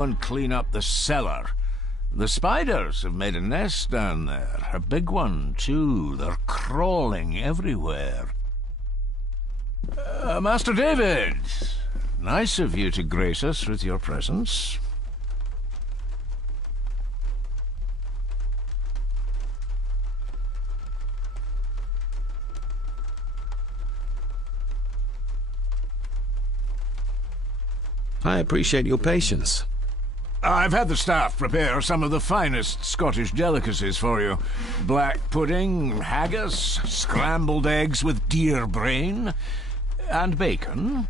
and clean up the cellar. The spiders have made a nest down there. A big one, too. They're crawling everywhere. Master David, nice of you to grace us with your presence. I appreciate your patience. I've had the staff prepare some of the finest Scottish delicacies for you. Black pudding, haggis, scrambled eggs with deer brain, and bacon.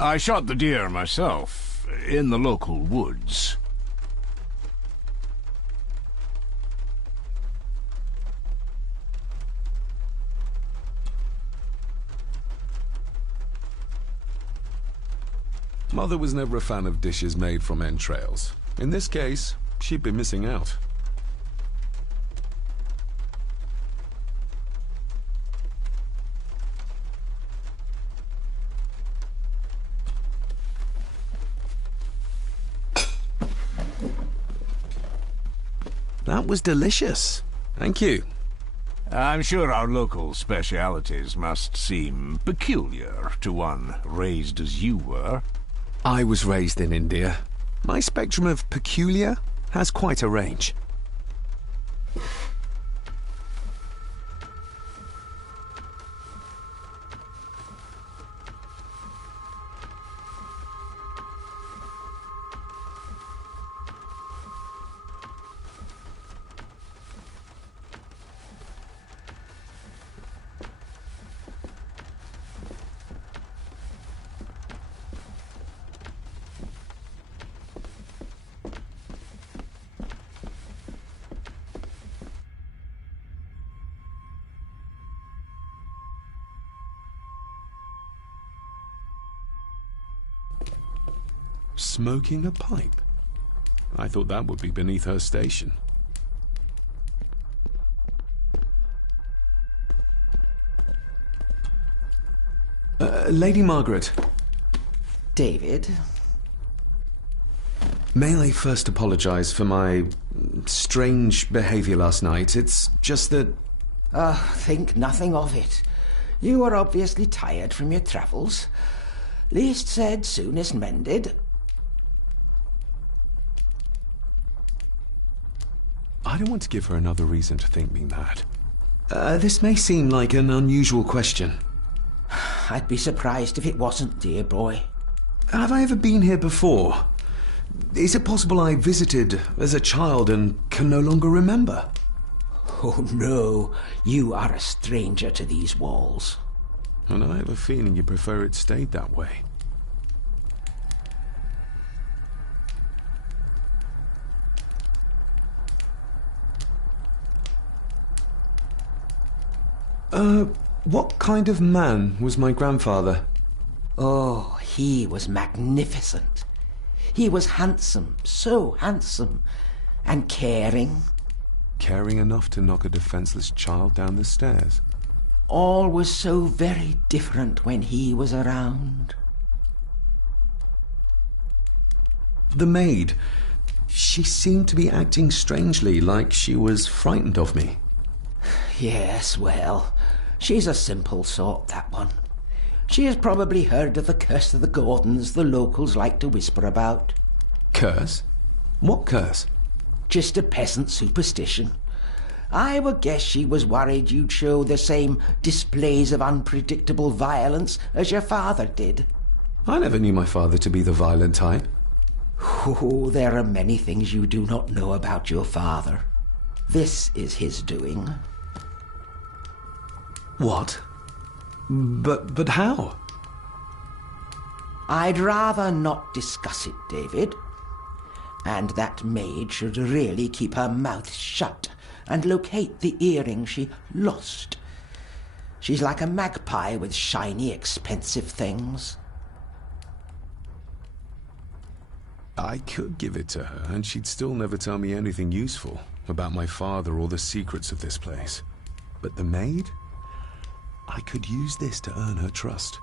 I shot the deer myself, in the local woods. Mother was never a fan of dishes made from entrails. In this case, she'd be missing out. That was delicious. Thank you. I'm sure our local specialities must seem peculiar to one raised as you were. I was raised in India. My spectrum of peculiar has quite a range. Smoking a pipe? I thought that would be beneath her station. Lady Margaret. David? May I first apologize for my strange behavior last night? It's just that... Think nothing of it. You are obviously tired from your travels. Least said, soonest mended. I don't want to give her another reason to think me mad. This may seem like an unusual question. I'd be surprised if it wasn't, dear boy. Have I ever been here before? Is it possible I visited as a child and can no longer remember? Oh, no. You are a stranger to these walls. And I have a feeling you prefer it stayed that way. What kind of man was my grandfather? Oh, he was magnificent. He was handsome, so handsome, and caring. Caring enough to knock a defenseless child down the stairs. All was so very different when he was around. The maid, she seemed to be acting strangely, like she was frightened of me. Yes, well, she's a simple sort, that one. She has probably heard of the curse of the Gordons the locals like to whisper about. Curse? What curse? Just a peasant superstition. I would guess she was worried you'd show the same displays of unpredictable violence as your father did. I never knew my father to be the violent type. Oh, there are many things you do not know about your father. This is his doing. What? But how? I'd rather not discuss it, David. And that maid should really keep her mouth shut and locate the earring she lost. She's like a magpie with shiny, expensive things. I could give it to her, and she'd still never tell me anything useful. about my father or the secrets of this place. But the maid? I could use this to earn her trust.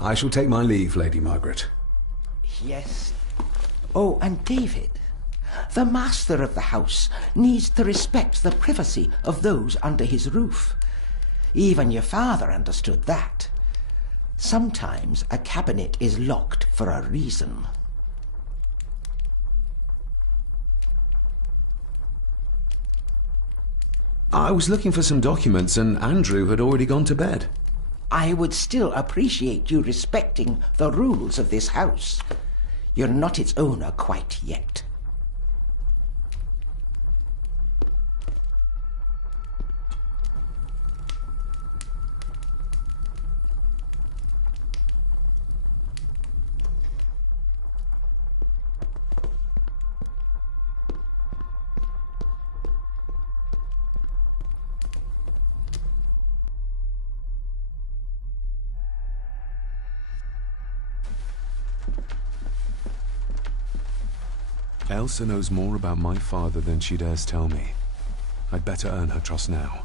I shall take my leave, Lady Margaret. Yes. Oh, and David, the master of the house needs to respect the privacy of those under his roof. Even your father understood that. Sometimes a cabinet is locked for a reason. I was looking for some documents and Andrew had already gone to bed. I would still appreciate you respecting the rules of this house. You're not its owner quite yet. Elsa knows more about my father than she dares tell me. I'd better earn her trust now.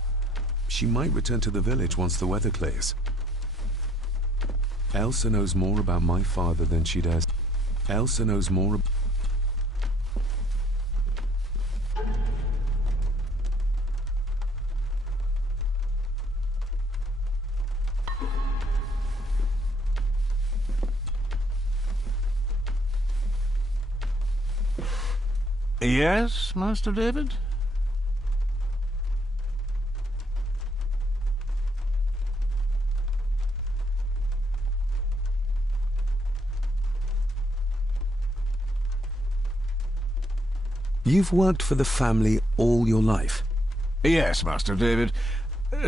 She might return to the village once the weather clears. Elsa knows more about my father than she dares... Elsa knows more... Yes, Master David? You've worked for the family all your life? Yes, Master David.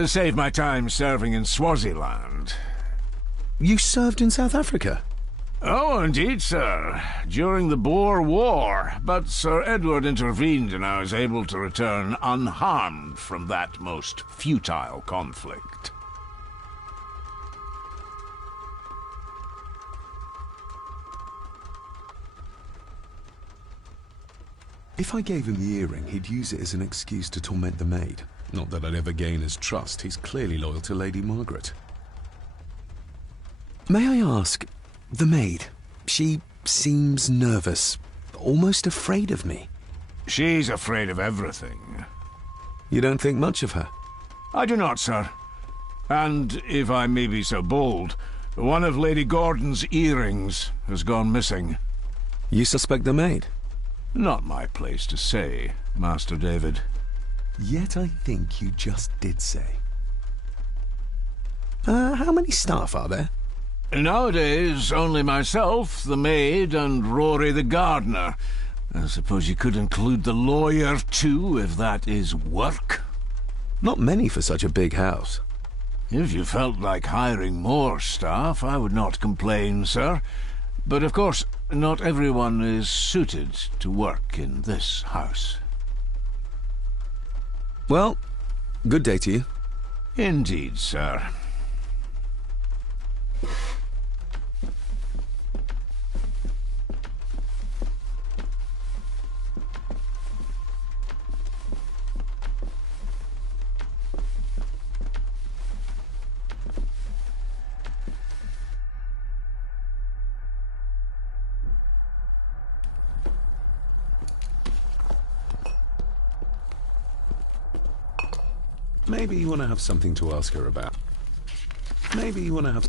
Saved my time serving in Swaziland. You served in South Africa? Oh, indeed, sir. During the Boer War. But Sir Edward intervened and I was able to return unharmed from that most futile conflict. If I gave him the earring, he'd use it as an excuse to torment the maid. Not that I'd ever gain his trust. He's clearly loyal to Lady Margaret. May I ask, the maid, she seems nervous, almost afraid of me. She's afraid of everything. You don't think much of her? I do not, sir. And, if I may be so bold, one of Lady Gordon's earrings has gone missing. You suspect the maid? Not my place to say, Master David. Yet I think you just did say. How many staff are there? Nowadays, only myself, the maid, and Rory the gardener. I suppose you could include the lawyer, too, if that is work. Not many for such a big house. If you felt like hiring more staff, I would not complain, sir. But, of course, not everyone is suited to work in this house. Well, good day to you. Indeed, sir. Maybe you want to have something to ask her about. Maybe you want to have...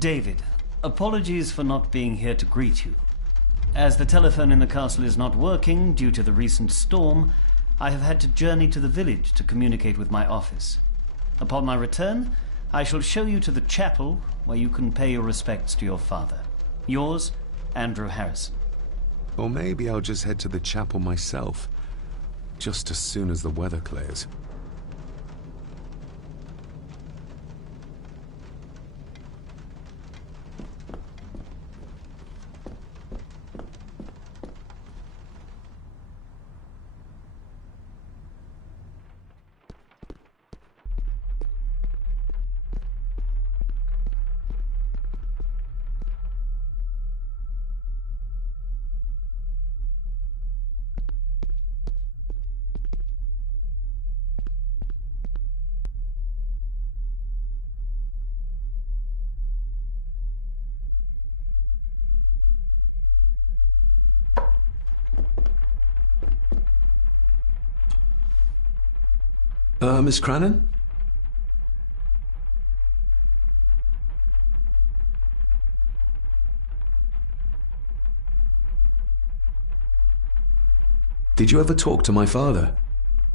David, apologies for not being here to greet you. As the telephone in the castle is not working due to the recent storm, I have had to journey to the village to communicate with my office. Upon my return, I shall show you to the chapel where you can pay your respects to your father. Yours, Andrew Harrison. Or maybe I'll just head to the chapel myself, just as soon as the weather clears. Miss Crannan? Did you ever talk to my father?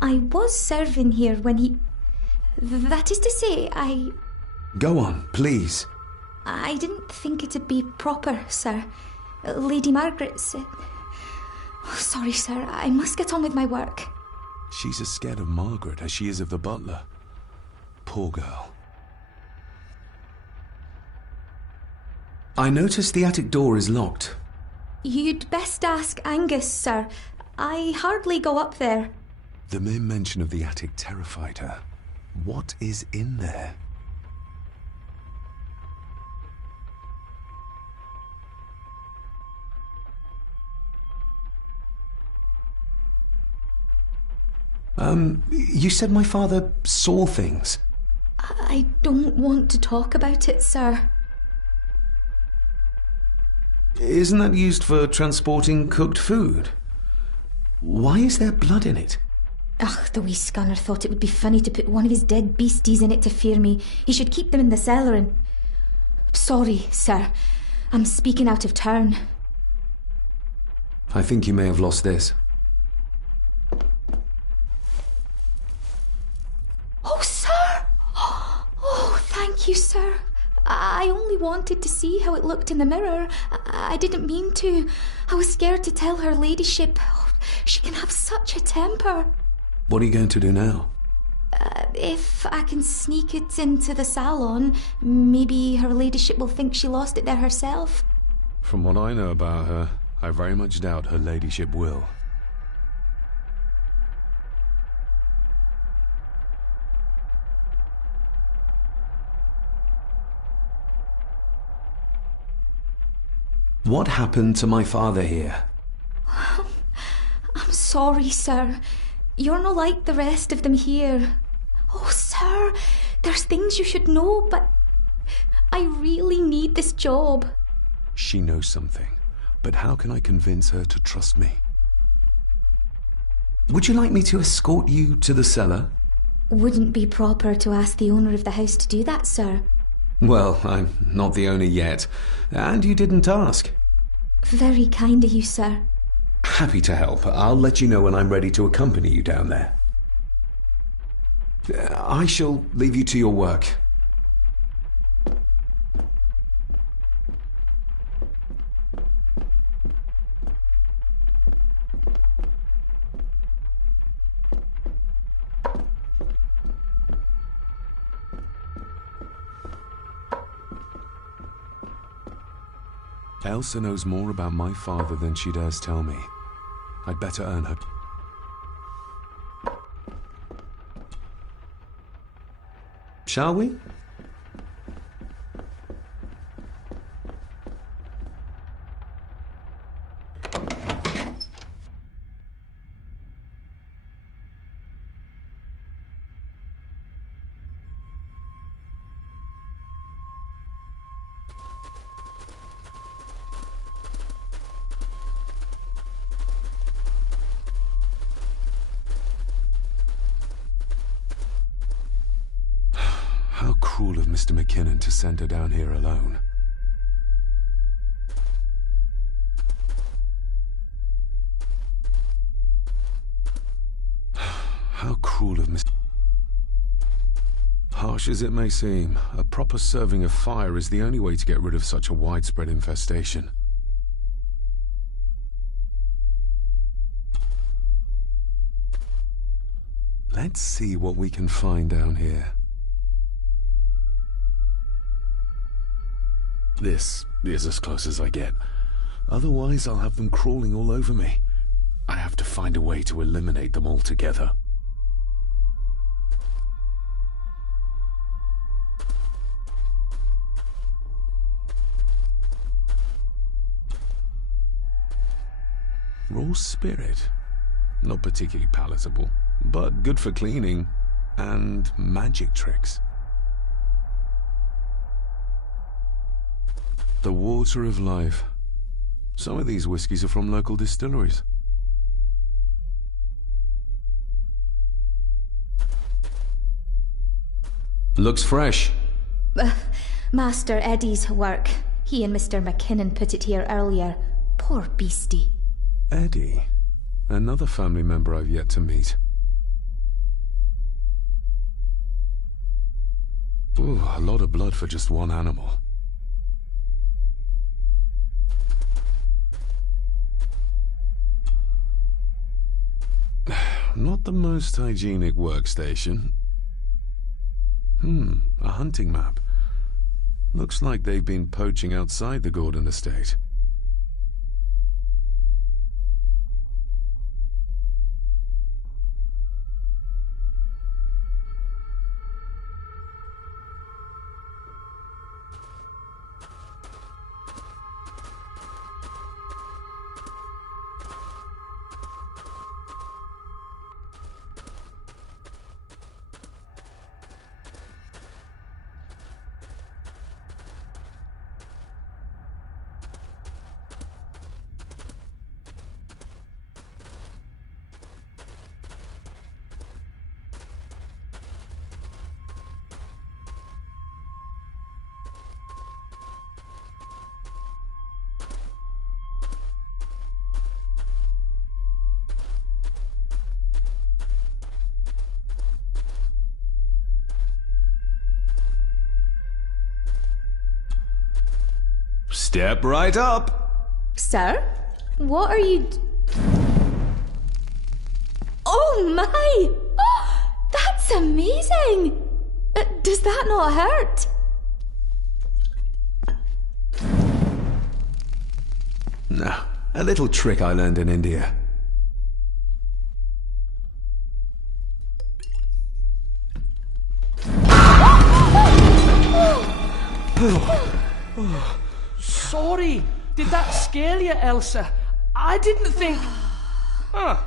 I was serving here when he... That is to say, Go on, please. I didn't think it'd be proper, sir. Lady Margaret said... Sorry, sir. I must get on with my work. She's as scared of Margaret as she is of the butler. Poor girl. I noticed the attic door is locked. You'd best ask Angus, sir. I hardly go up there. The mere mention of the attic terrified her. What is in there? You said my father saw things. I don't want to talk about it, sir. Isn't that used for transporting cooked food? Why is there blood in it? Ugh, the wee scunner thought it would be funny to put one of his dead beasties in it to fear me. He should keep them in the cellar and... Sorry, sir. I'm speaking out of turn. I think you may have lost this. Oh, sir! Oh, thank you, sir. I only wanted to see how it looked in the mirror. I didn't mean to. I was scared to tell her ladyship. Oh, she can have such a temper. What are you going to do now? If I can sneak it into the salon, maybe her ladyship will think she lost it there herself. From what I know about her, I very much doubt her ladyship will. What happened to my father here? I'm sorry, sir. You're not like the rest of them here. Oh, sir, there's things you should know, but I really need this job. She knows something, but how can I convince her to trust me? Would you like me to escort you to the cellar? Wouldn't be proper to ask the owner of the house to do that, sir. Well, I'm not the owner yet, and you didn't ask. Very kind of you, sir. Happy to help. I'll let you know when I'm ready to accompany you down there. I shall leave you to your work. Elsa knows more about my father than she dares tell me. I'd better earn her. Shall we? How cruel of Mr. McKinnon to send her down here alone. How cruel of Mr. Harsh as it may seem, a proper serving of fire is the only way to get rid of such a widespread infestation. Let's see what we can find down here. This is as close as I get. Otherwise, I'll have them crawling all over me. I have to find a way to eliminate them altogether. Raw spirit. Not particularly palatable, but good for cleaning and magic tricks. The water of life. Some of these whiskies are from local distilleries. Looks fresh. Master Eddie's work. He and Mr. McKinnon put it here earlier. Poor beastie. Eddie. Another family member I've yet to meet. Ooh, a lot of blood for just one animal. Not the most hygienic workstation. A hunting map. Looks like they've been poaching outside the Gordon estate. Step right up. Sir? What are you... Oh my! Oh, that's amazing! Does that not hurt? No, a little trick I learned in India. Sorry. Did that scare you, Elsa? I didn't think... Huh.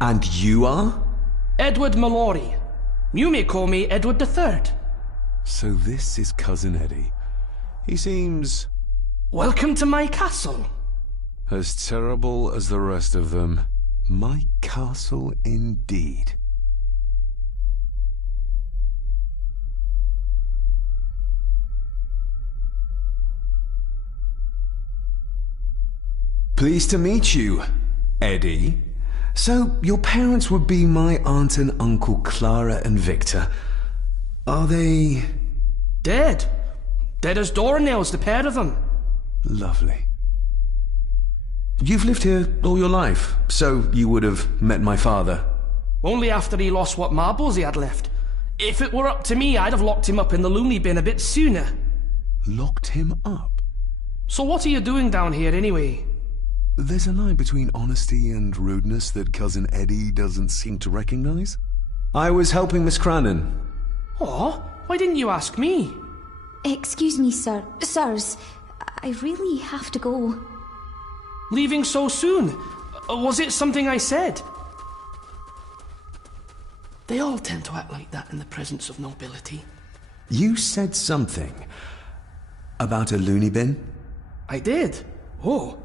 And you are? Edward Mallory. You may call me Edward III. So this is Cousin Eddie. He seems Welcome to my castle. as terrible as the rest of them. My castle indeed. Pleased to meet you, Eddie. So, your parents would be my aunt and uncle Clara and Victor. Are they... Dead. Dead as doornails, the pair of them. Lovely. You've lived here all your life, so you would have met my father. Only after he lost what marbles he had left. If it were up to me, I'd have locked him up in the loony bin a bit sooner. Locked him up? So what are you doing down here anyway? There's a line between honesty and rudeness that Cousin Eddie doesn't seem to recognize. I was helping Miss Cranon. Oh, why didn't you ask me? Excuse me, sir. Sirs, I really have to go. Leaving so soon? Was it something I said? They all tend to act like that in the presence of nobility. You said something about a loony bin? I did. Oh,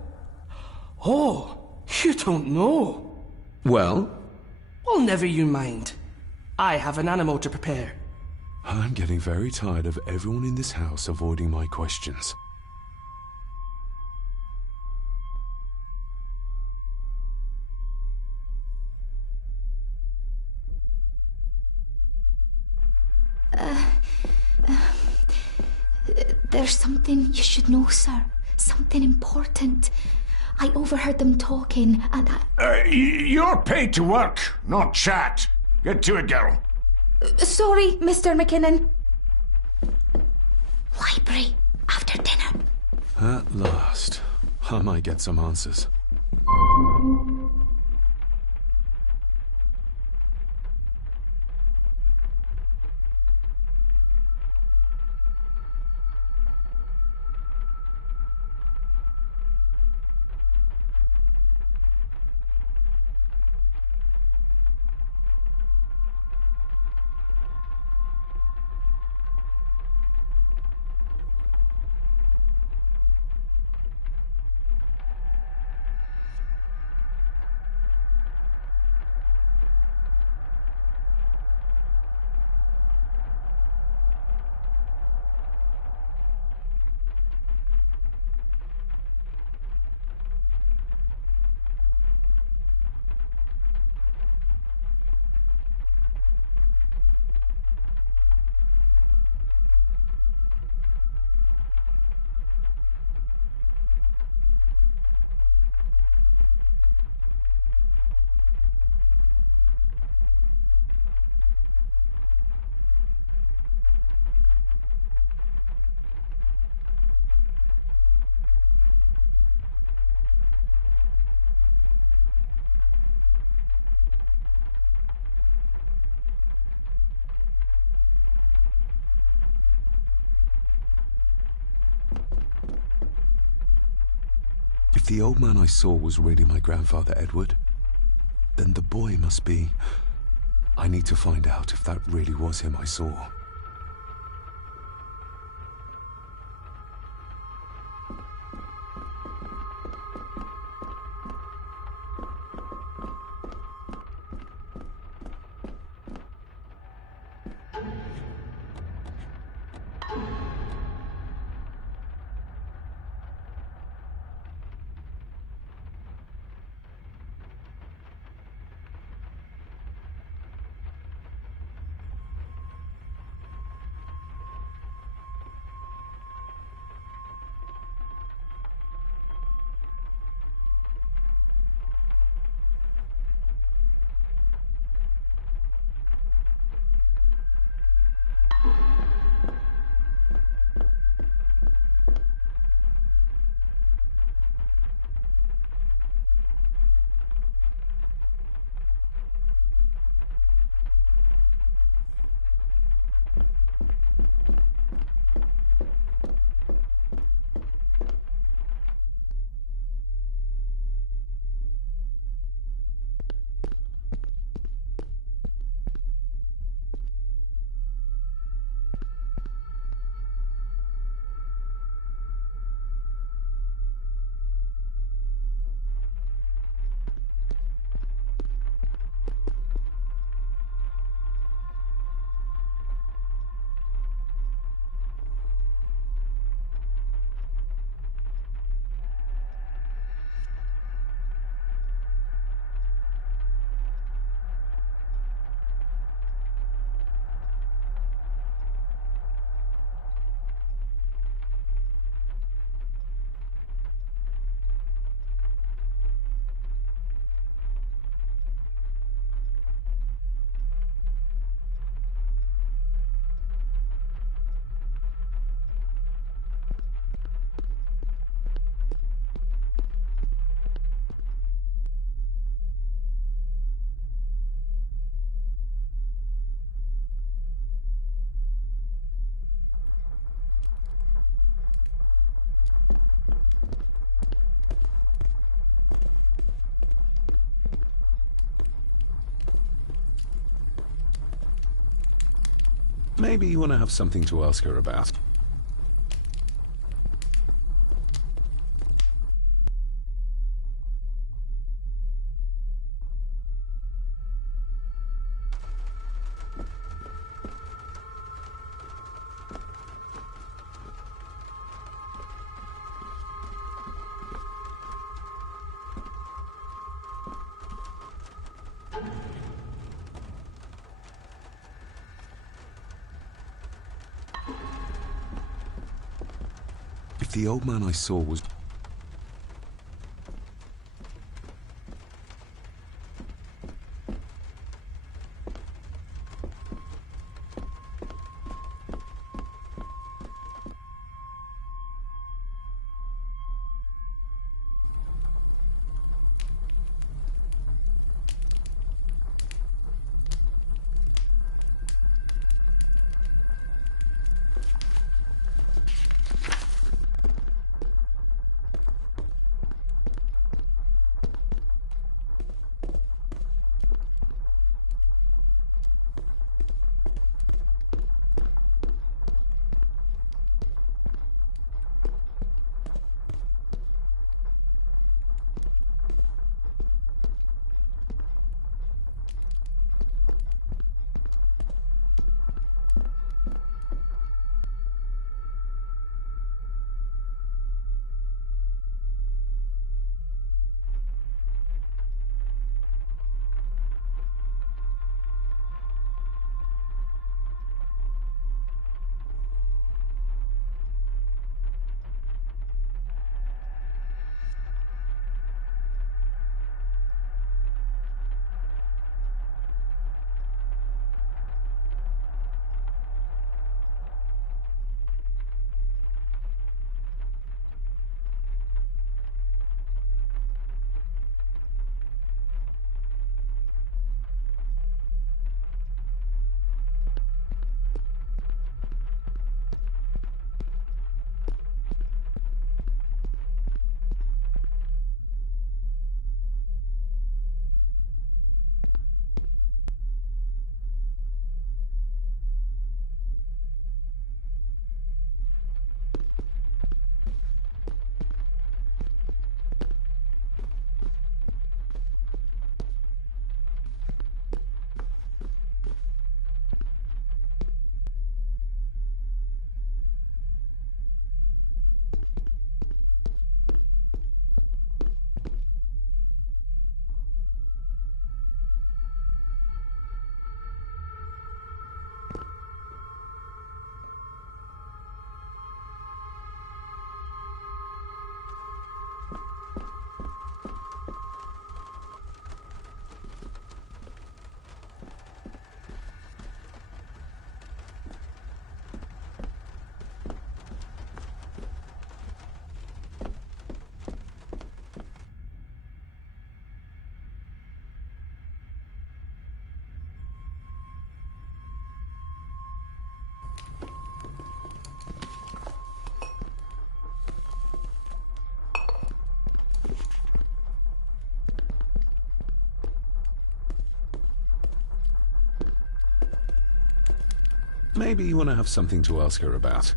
you don't know. Well? Well, never you mind. I have an animal to prepare. I'm getting very tired of everyone in this house avoiding my questions. There's something you should know, sir. Something important. I overheard them talking, and You're paid to work, not chat. Get to it, girl. Sorry, Mr. McKinnon. Library, after dinner. At last, I might get some answers. If the old man I saw was really my grandfather Edward, then the boy must be... I need to find out if that really was him I saw. Maybe you want to have something to ask her about. If the old man I saw was... Maybe you want to have something to ask her about.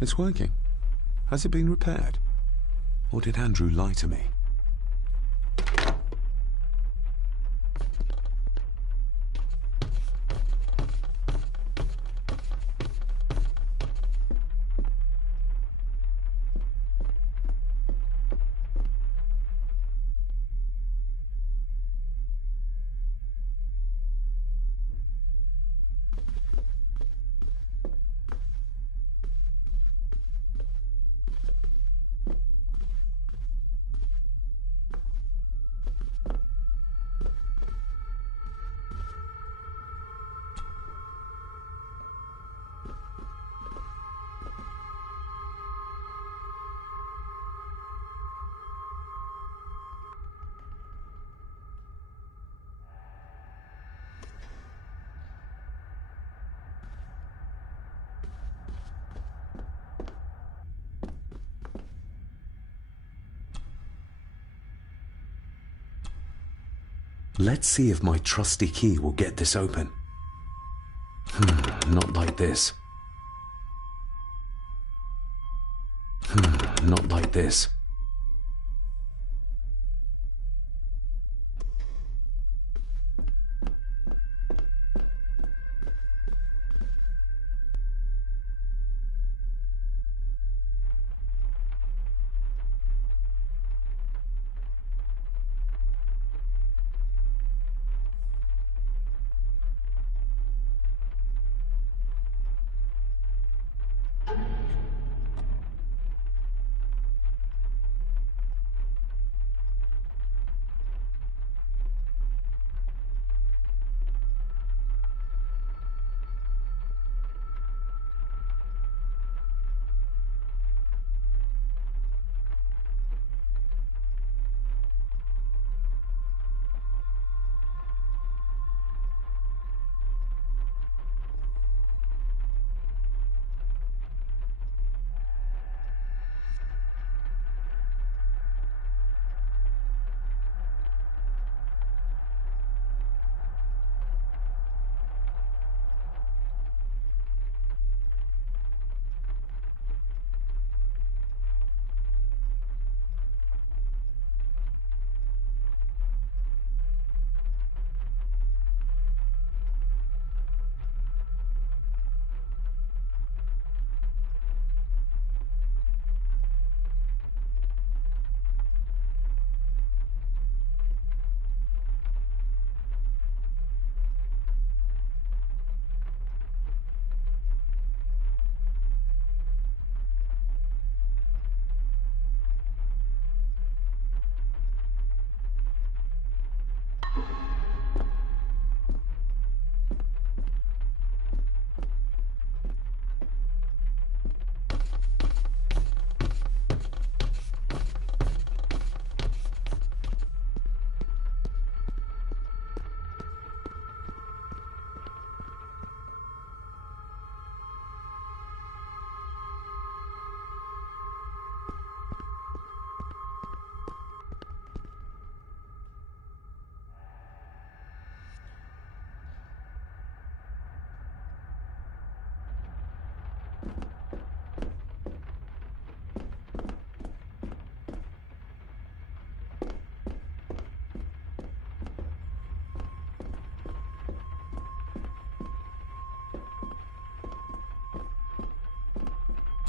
It's working. Has it been repaired? Or did Andrew lie to me? Let's see if my trusty key will get this open. Not like this. Not like this.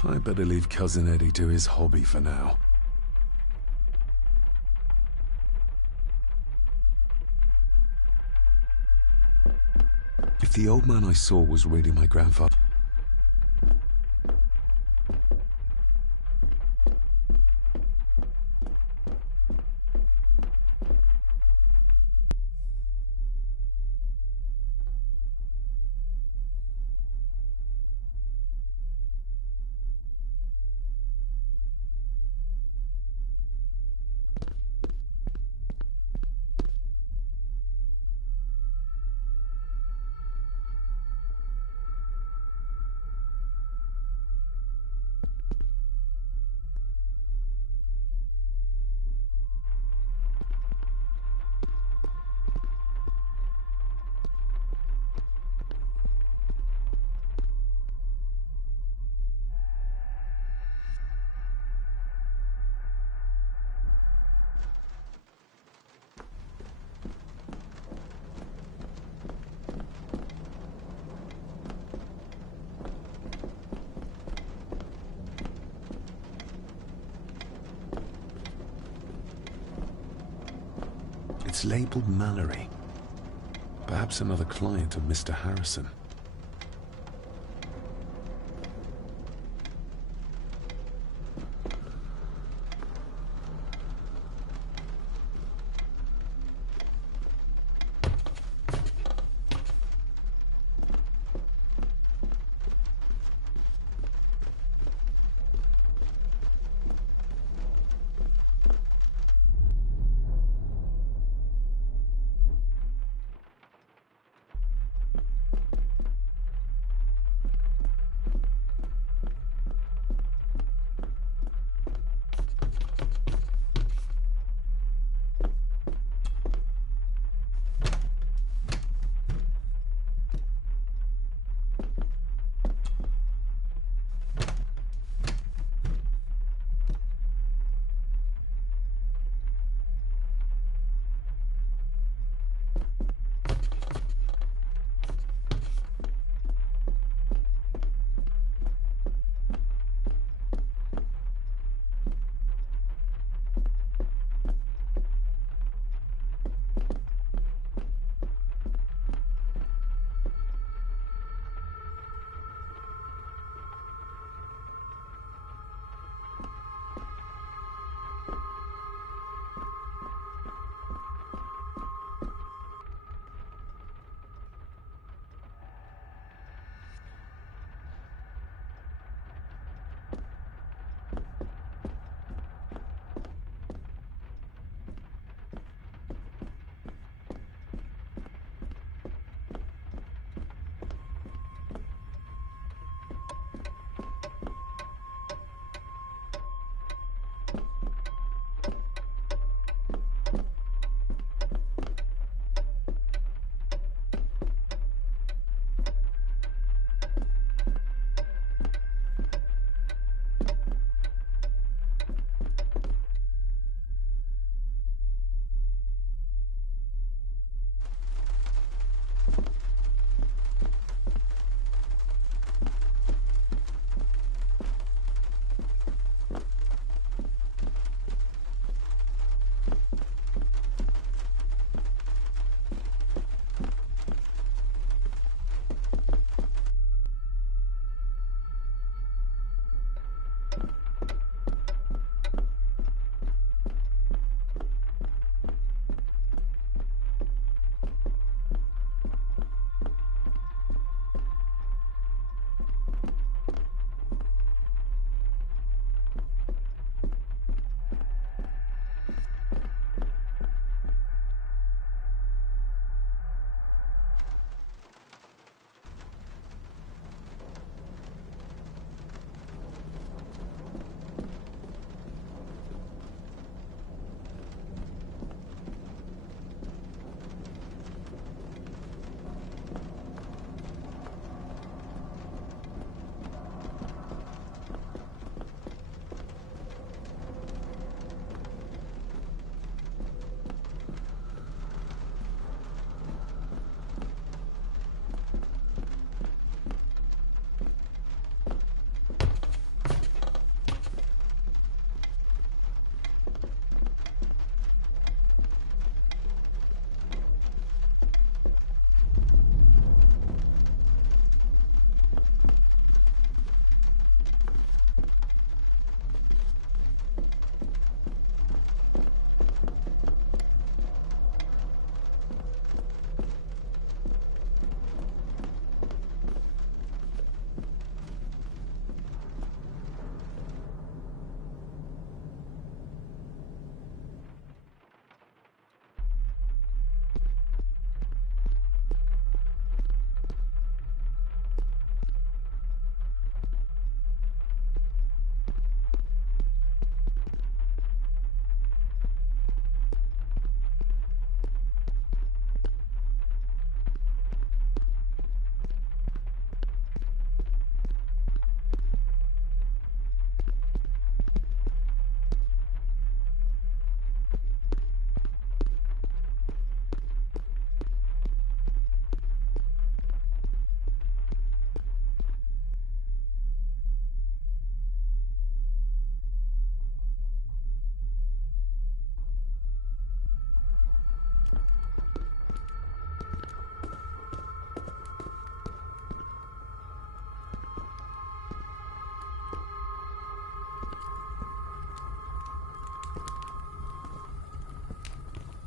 I better leave Cousin Eddie to his hobby for now. If the old man I saw was really my grandfather... It's labeled Mallory. Perhaps another client of Mr. Harrison.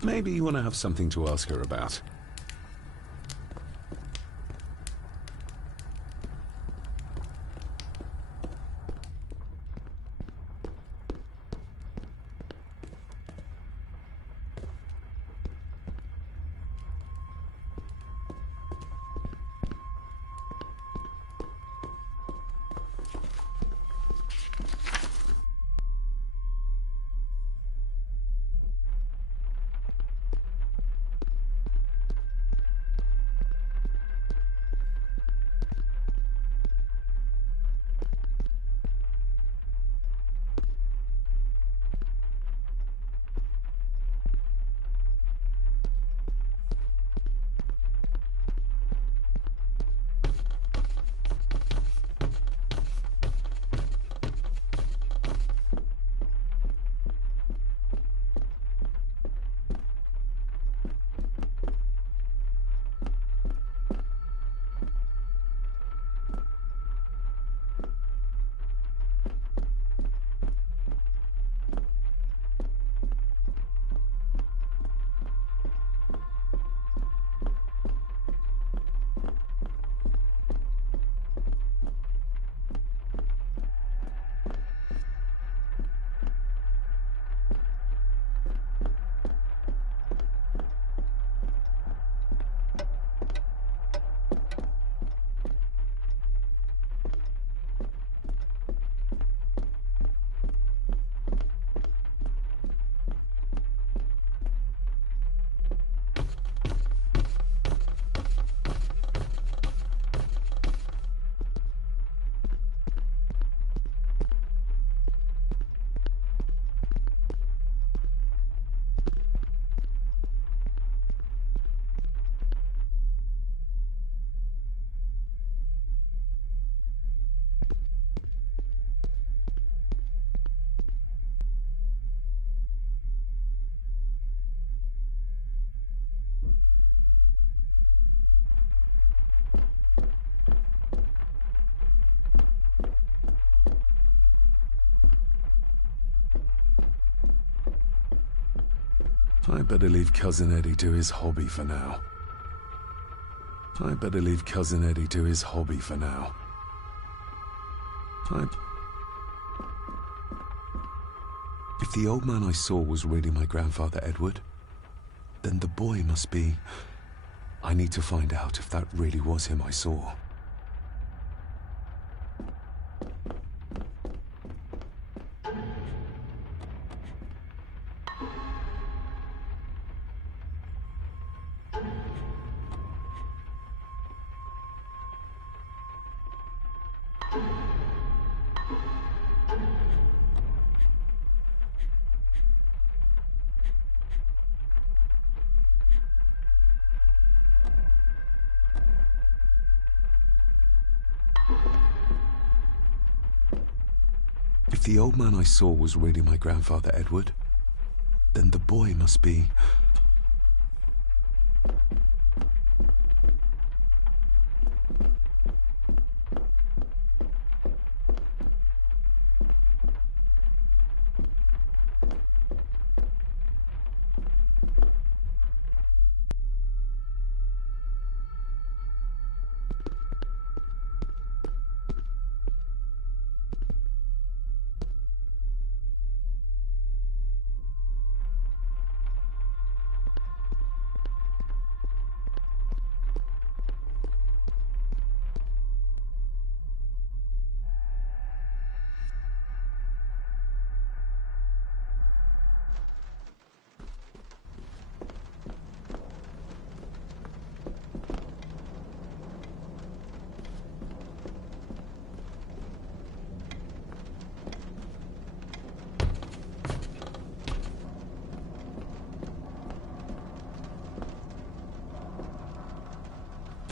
Maybe you want to have something to ask her about. I better leave Cousin Eddie to his hobby for now. If the old man I saw was really my grandfather Edward, then the boy must be... I need to find out if that really was him I saw. If the old man I saw was really my grandfather Edward, then the boy must be...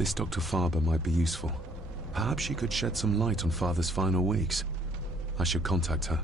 This Dr. Farber might be useful. Perhaps she could shed some light on Father's final weeks. I should contact her.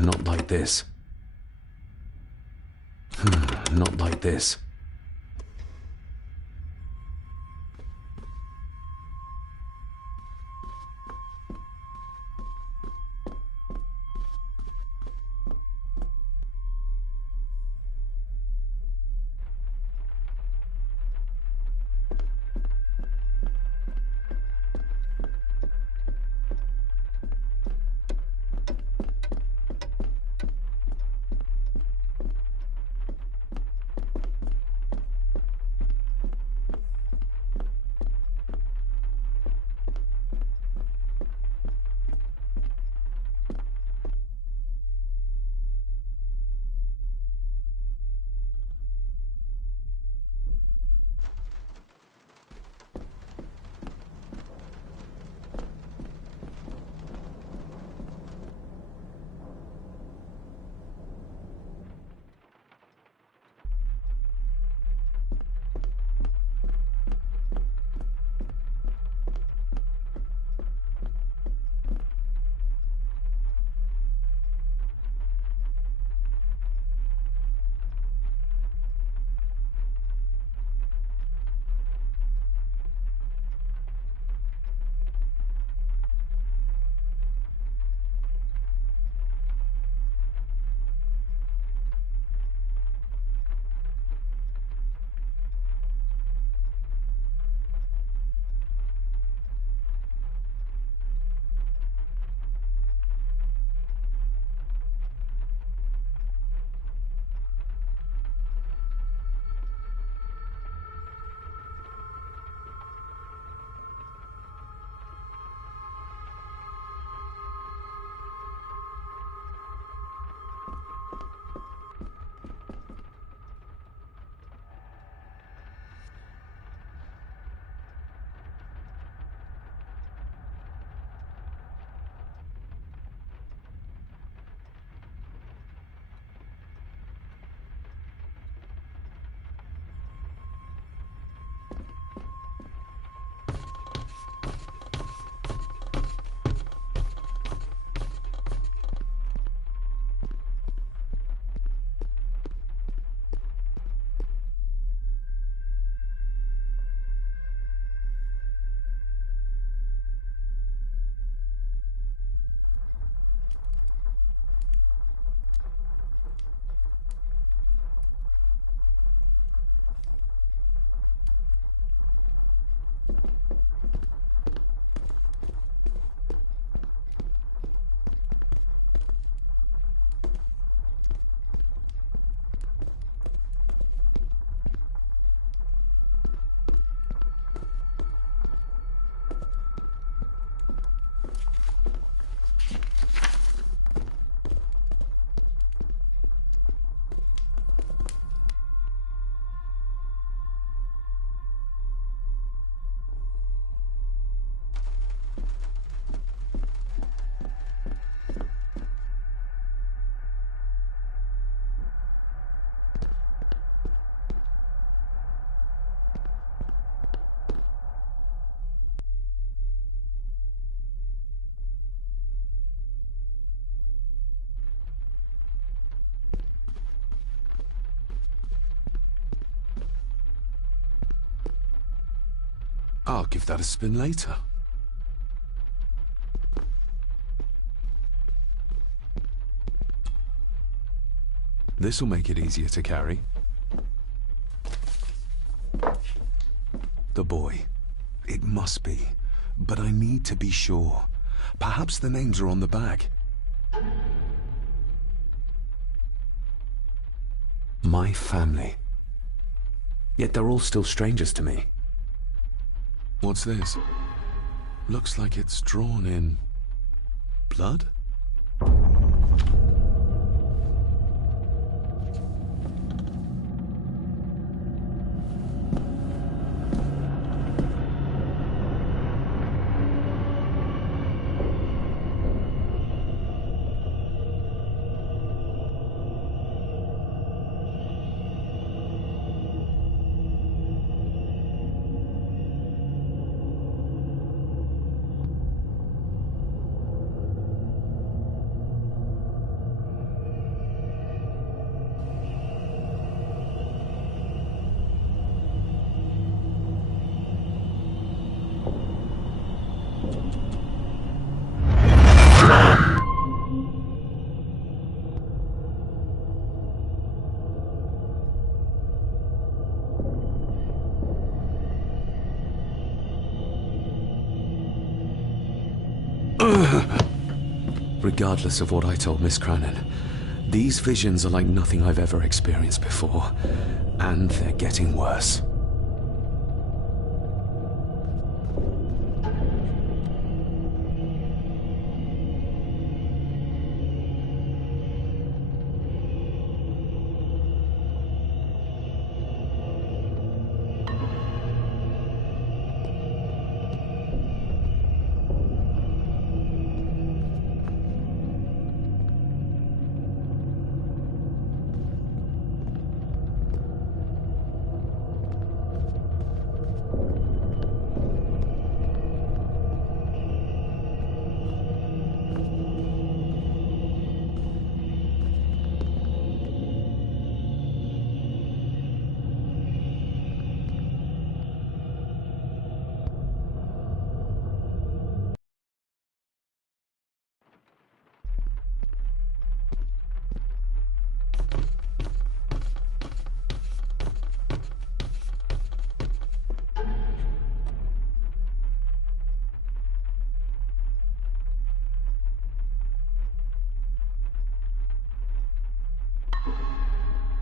Not like this. Not like this. I'll give that a spin later. This'll make it easier to carry. The boy. It must be. But I need to be sure. Perhaps the names are on the back. My family. Yet they're all still strangers to me. What's this? Looks like it's drawn in blood? Regardless of what I told Miss Cranon, these visions are like nothing I've ever experienced before, and they're getting worse.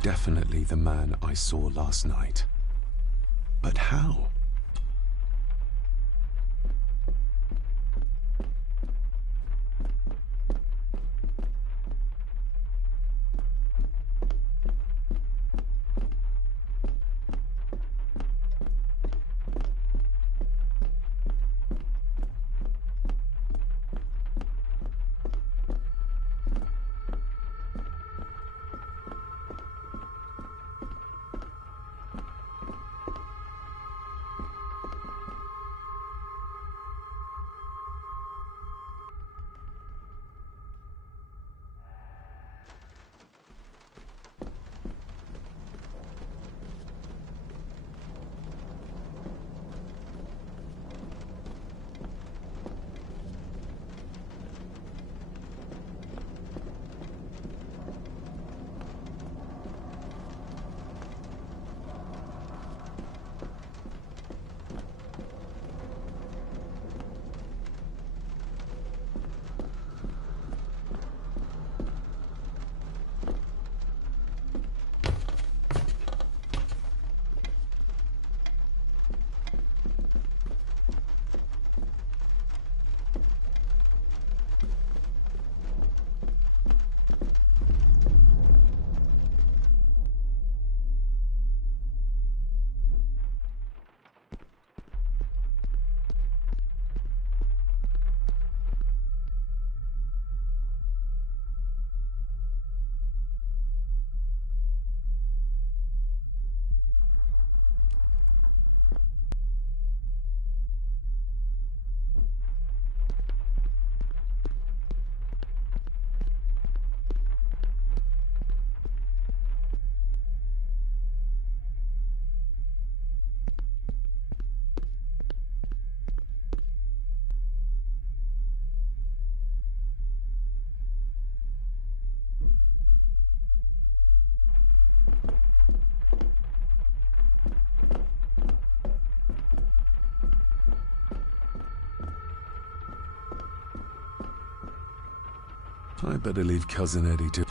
Definitely the man I saw last night. But how? I better leave Cousin Eddie to...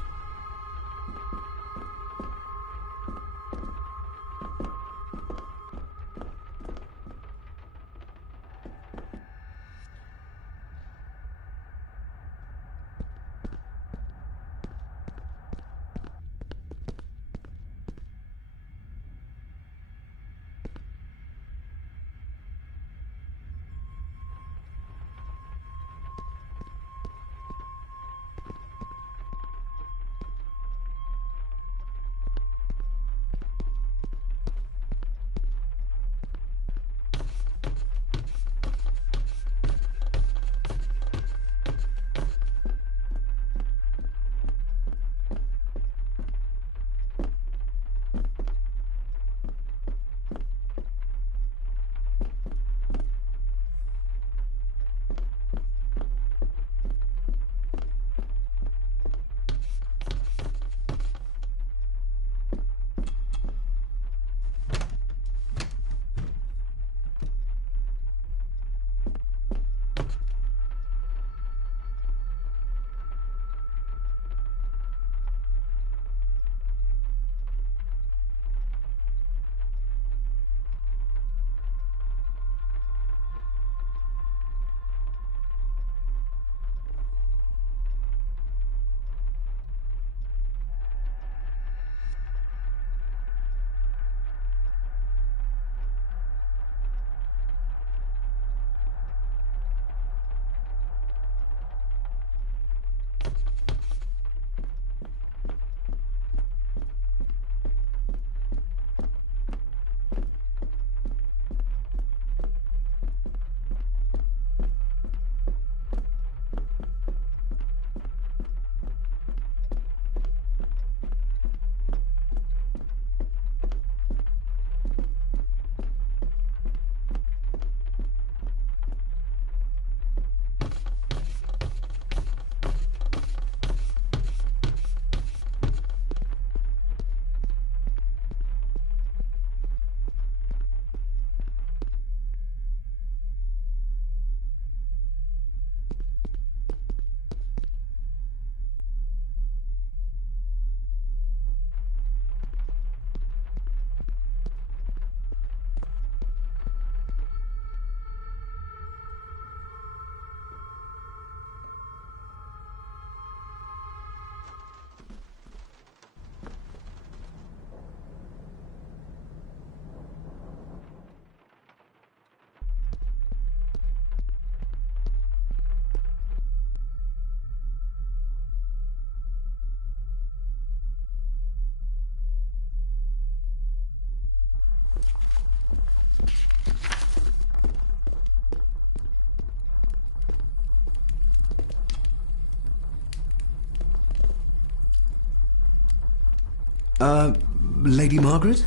Lady Margaret?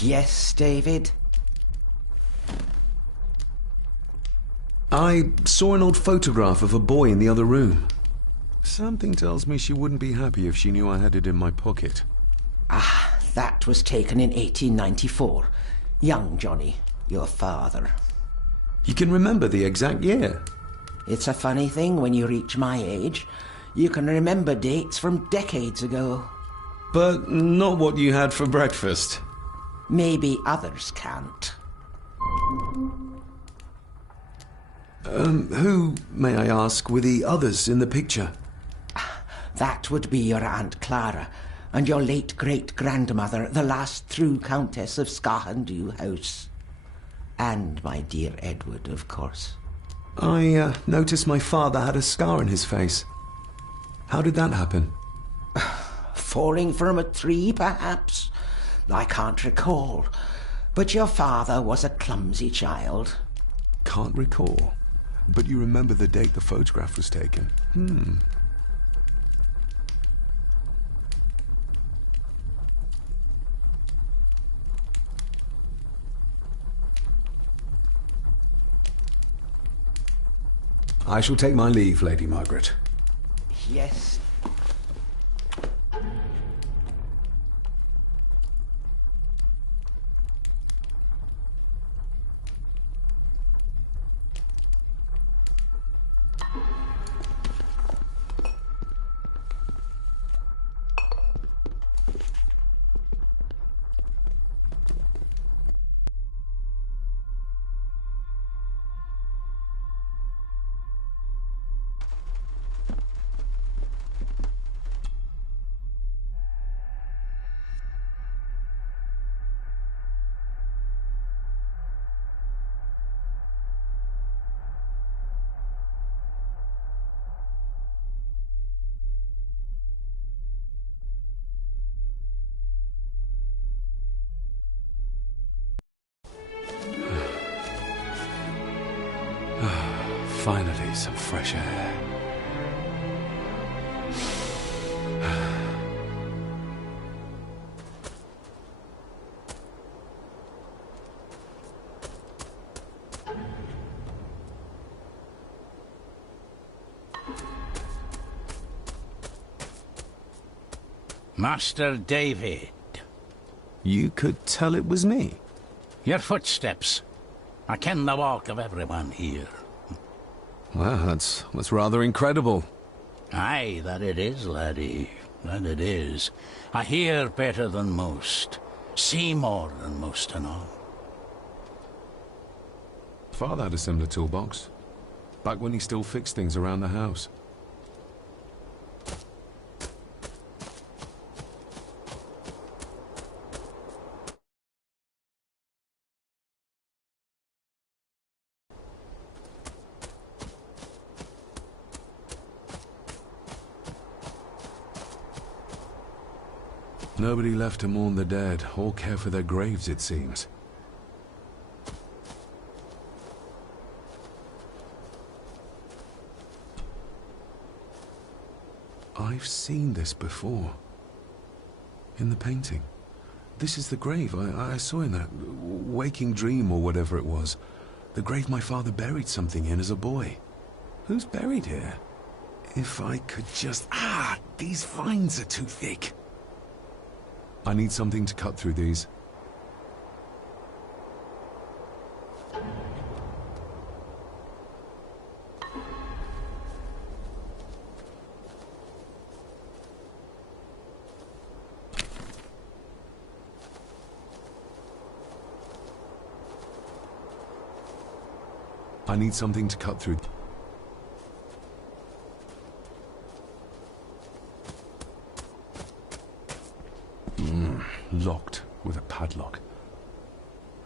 Yes, David? I saw an old photograph of a boy in the other room. Something tells me she wouldn't be happy if she knew I had it in my pocket. Ah, that was taken in 1894. Young Johnny, your father. You can remember the exact year? It's a funny thing when you reach my age. You can remember dates from decades ago. But not what you had for breakfast. Maybe others can't. Who, may I ask, were the others in the picture? That would be your Aunt Clara and your late great-grandmother, the last true Countess of Scahandew House. And my dear Edward, of course. I noticed my father had a scar on his face. How did that happen? Falling from a tree, perhaps? I can't recall. But your father was a clumsy child. Can't recall. But you remember the date the photograph was taken? I shall take my leave, Lady Margaret. Yes. Finally, some fresh air. Master David. You could tell it was me. Your footsteps. I ken the walk of everyone here. Well, that's rather incredible. Aye, that it is, laddie. That it is. I hear better than most. See more than most and all. Father had a similar toolbox. Back when he still fixed things around the house. Nobody left to mourn the dead, or care for their graves, it seems. I've seen this before. In the painting. This is the grave I saw in that waking dream or whatever it was. The grave my father buried something in as a boy. Who's buried here? If I could just... Ah! These vines are too thick. I need something to cut through these. I need something to cut through. Locked with a padlock.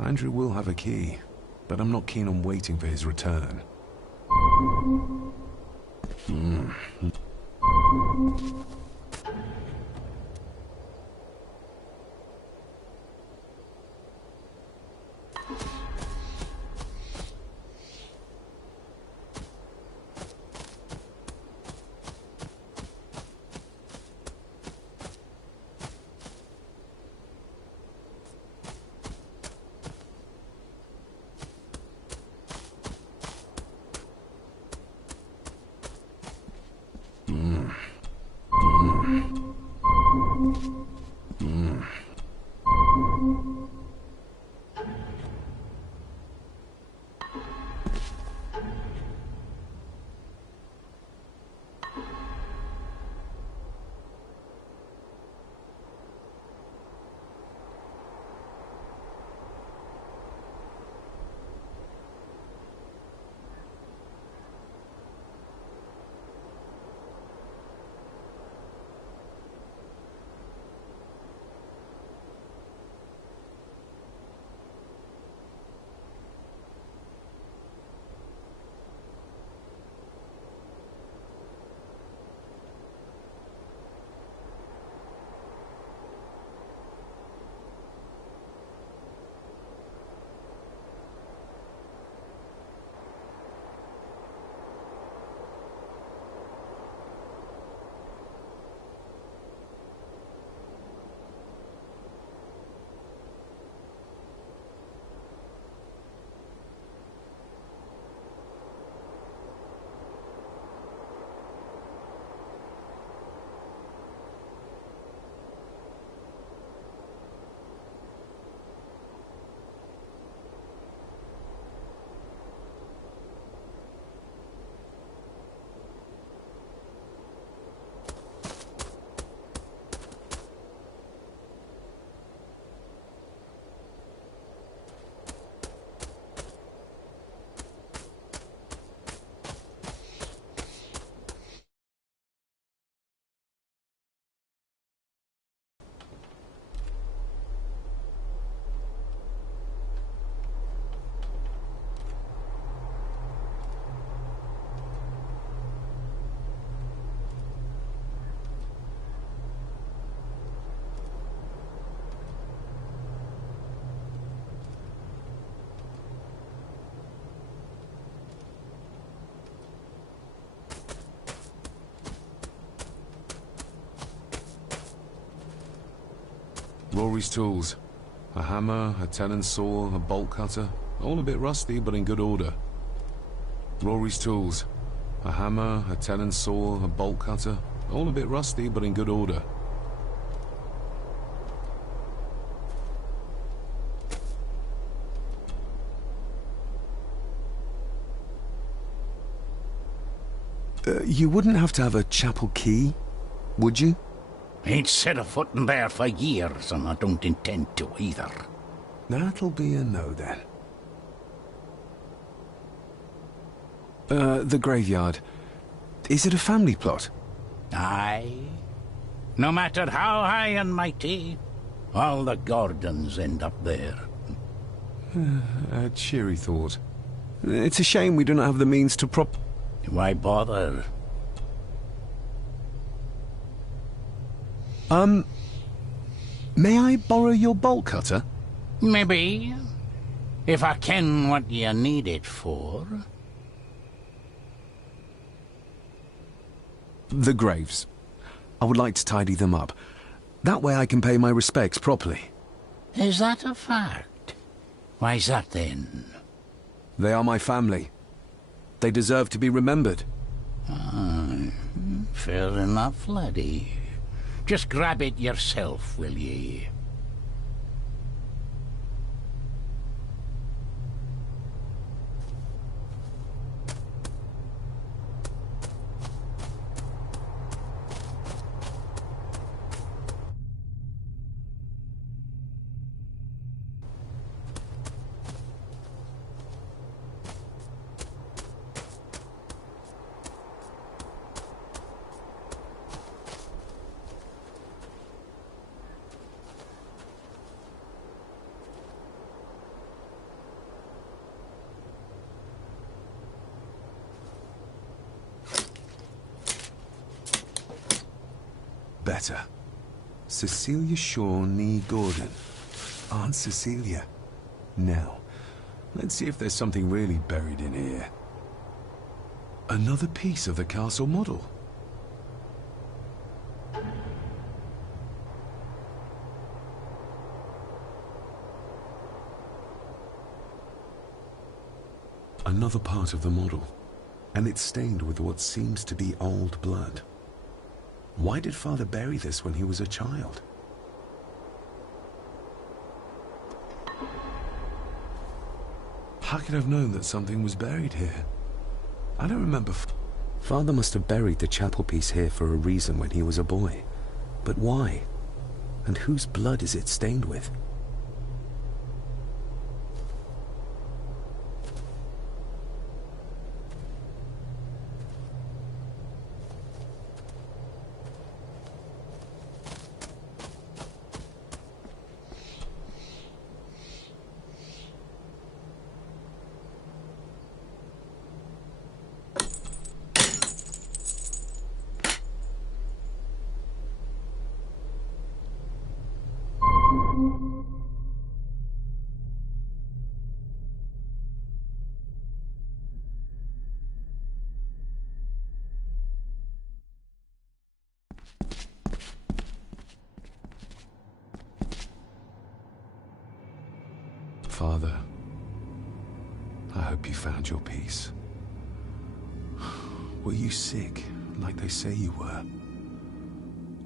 Andrew will have a key, but I'm not keen on waiting for his return. Rory's tools. A hammer, a tenon saw, a bolt cutter. All a bit rusty, but in good order. Rory's tools. A hammer, a tenon saw, a bolt cutter. All a bit rusty, but in good order. You wouldn't have to have a chapel key, would you? Ain't set a foot in there for years, and I don't intend to either. That'll be a no, then. The graveyard. Is it a family plot? Aye. No matter how high and mighty, all the Gordons end up there. A cheery thought. It's a shame we don't have the means to Why bother? May I borrow your bolt cutter? Maybe. If I ken what you need it for. The graves. I would like to tidy them up. That way I can pay my respects properly. Is that a fact? Why's that then? They are my family. They deserve to be remembered. Fair enough, laddie. Just grab it yourself, will ye? Better. Cecilia Shaw Nee Gordon. Aunt Cecilia. Now, let's see if there's something really buried in here. Another piece of the castle model. Another part of the model, and it's stained with what seems to be old blood. Why did Father bury this when he was a child? How could I have known that something was buried here? I don't remember. Father must have buried the chapel piece here for a reason when he was a boy. But why? And whose blood is it stained with? Father, I hope you found your peace. Were you sick, like they say you were?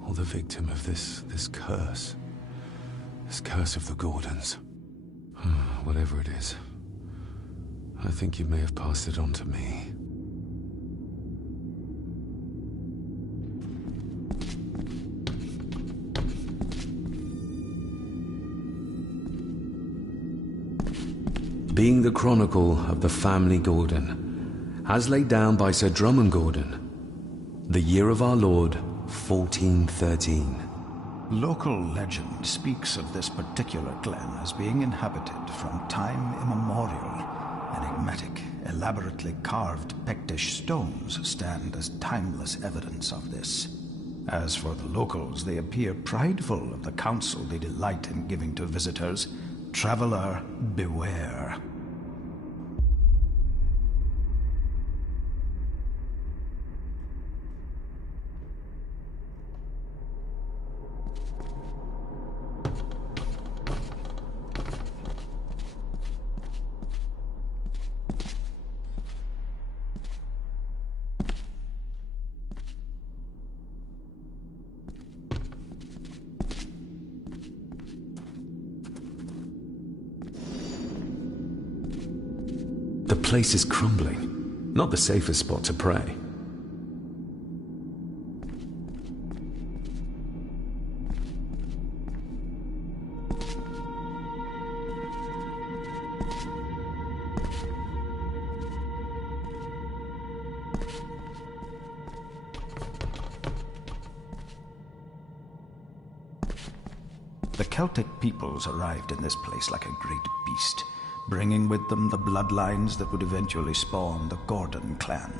Or the victim of this curse? This curse of the Gordons? Whatever it is, I think you may have passed it on to me. Being the chronicle of the family Gordon, as laid down by Sir Drummond Gordon, the year of our Lord, 1413. Local legend speaks of this particular glen as being inhabited from time immemorial. Enigmatic, elaborately carved Pictish stones stand as timeless evidence of this. As for the locals, they appear prideful of the counsel they delight in giving to visitors. Traveler, beware. place is crumbling. Not the safest spot to pray. The Celtic peoples arrived in this place like a great beast, bringing with them the bloodlines that would eventually spawn the Gordon clan.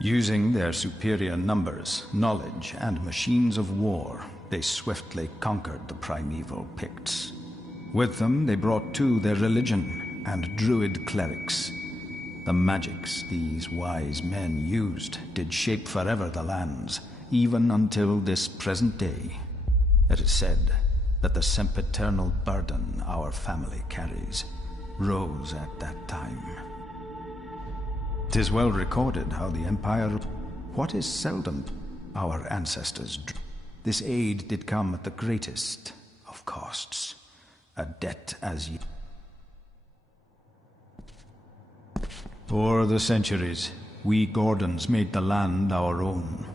Using their superior numbers, knowledge, and machines of war, they swiftly conquered the primeval Picts. With them, they brought too their religion and druid clerics. The magics these wise men used did shape forever the lands, even until this present day. It is said that the sempiternal burden our family carries rose at that time. 'Tis well recorded how the Empire, what is seldom our ancestors, this aid did come at the greatest of costs, a debt as yet. For the centuries, we Gordons made the land our own.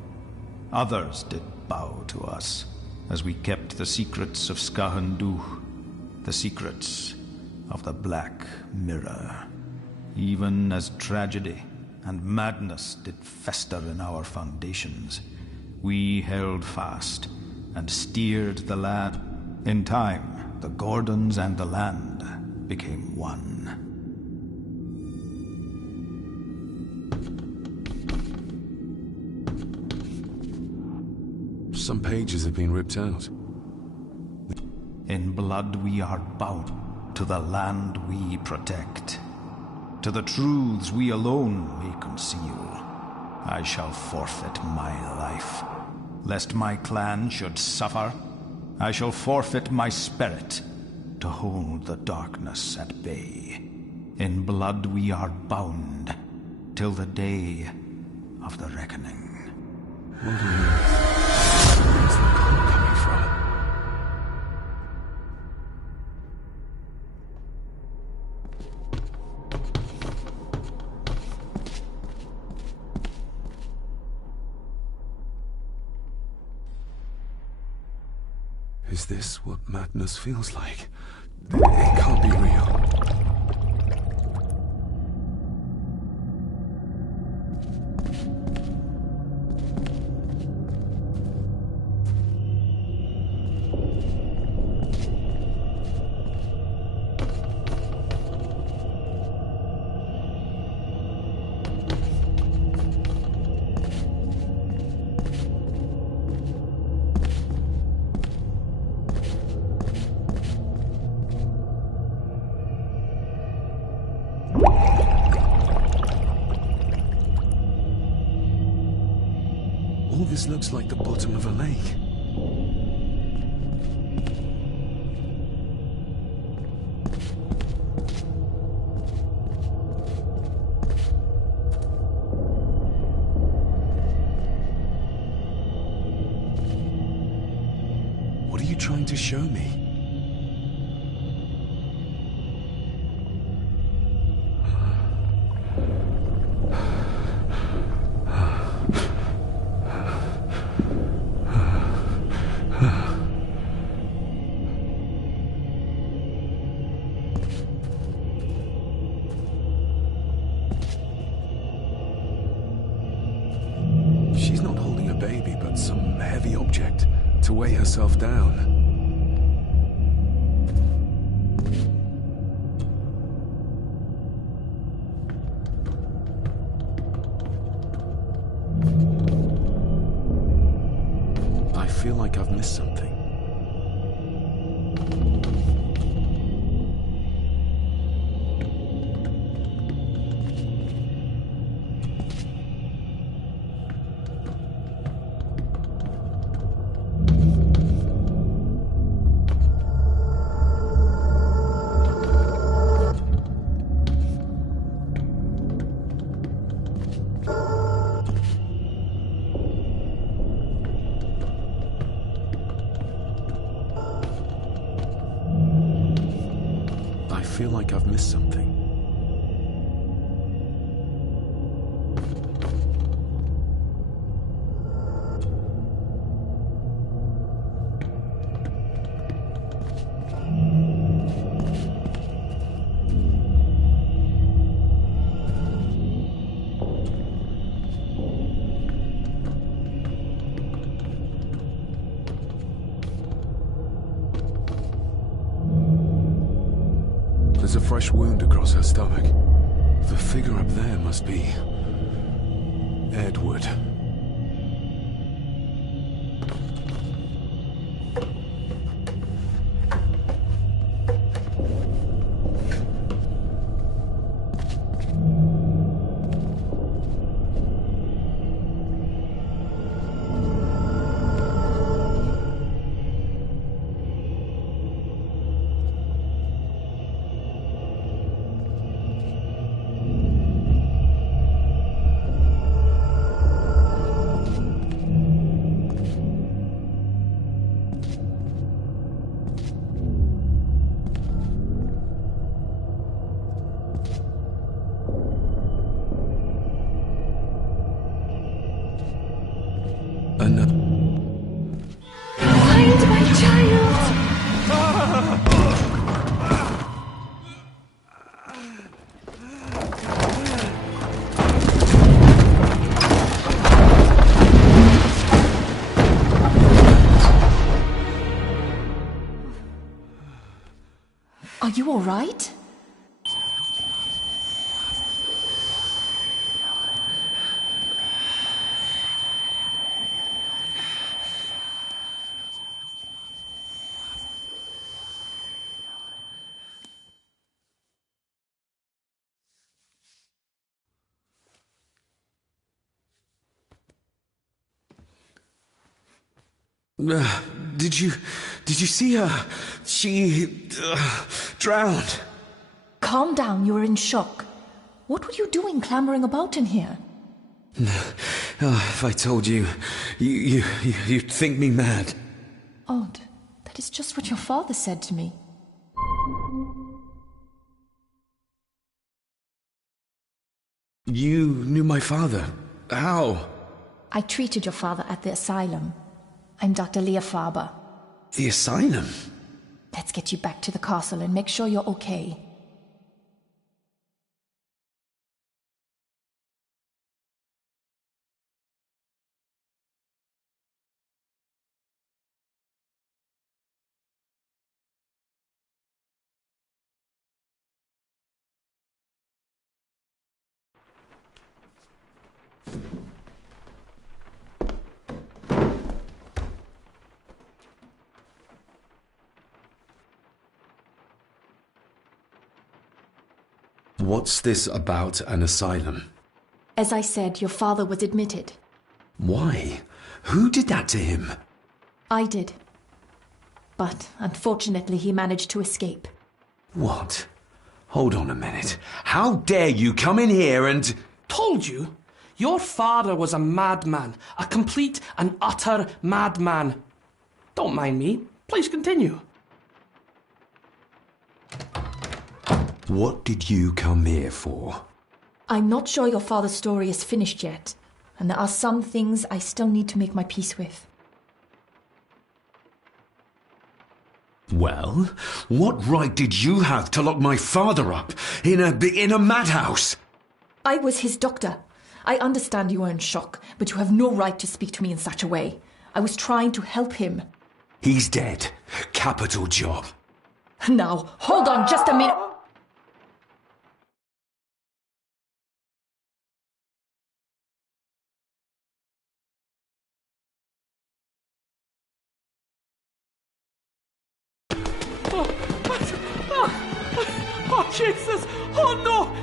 Others did bow to us, as we kept the secrets of Scahan Dûch, the secrets of the Black Mirror. Even as tragedy and madness did fester in our foundations, we held fast and steered the land. In time, the Gordons and the land became one. Some pages have been ripped out. In blood we are bound to the land we protect. To the truths we alone may conceal. I shall forfeit my life, lest my clan should suffer. I shall forfeit my spirit to hold the darkness at bay. In blood we are bound till the day of the reckoning. What on earth? Where's the call coming from? Is this what madness feels like? It can't be real. All this looks like the bottom of a lake. What are you trying to show me? She's not holding a baby, but some heavy object to weigh herself down. I feel like I've missed something. I feel like I've missed something. There's a fresh wound across her stomach. The figure up there must be Edward. Find my child! Are you all right? Did you see her? She drowned. Calm down, you were in shock. What were you doing clambering about in here? If I told you, you'd think me mad. Odd. That is just what your father said to me. You knew my father. How? I treated your father at the asylum. I'm Dr. Leah Faber. The asylum? Let's get you back to the castle and make sure you're okay. What's this about an asylum? As I said, your father was admitted. Why? Who did that to him? I did. But unfortunately, he managed to escape. What? Hold on a minute. How dare you come in here and... Told you? Your father was a madman. A complete and utter madman. Don't mind me. Please continue. What did you come here for? I'm not sure your father's story is finished yet, and there are some things I still need to make my peace with. Well, what right did you have to lock my father up in a madhouse? I was his doctor. I understand you are in shock, but you have no right to speak to me in such a way. I was trying to help him. He's dead. Capital job. Now, hold on just a minute. Oh, Jesus! Oh, no!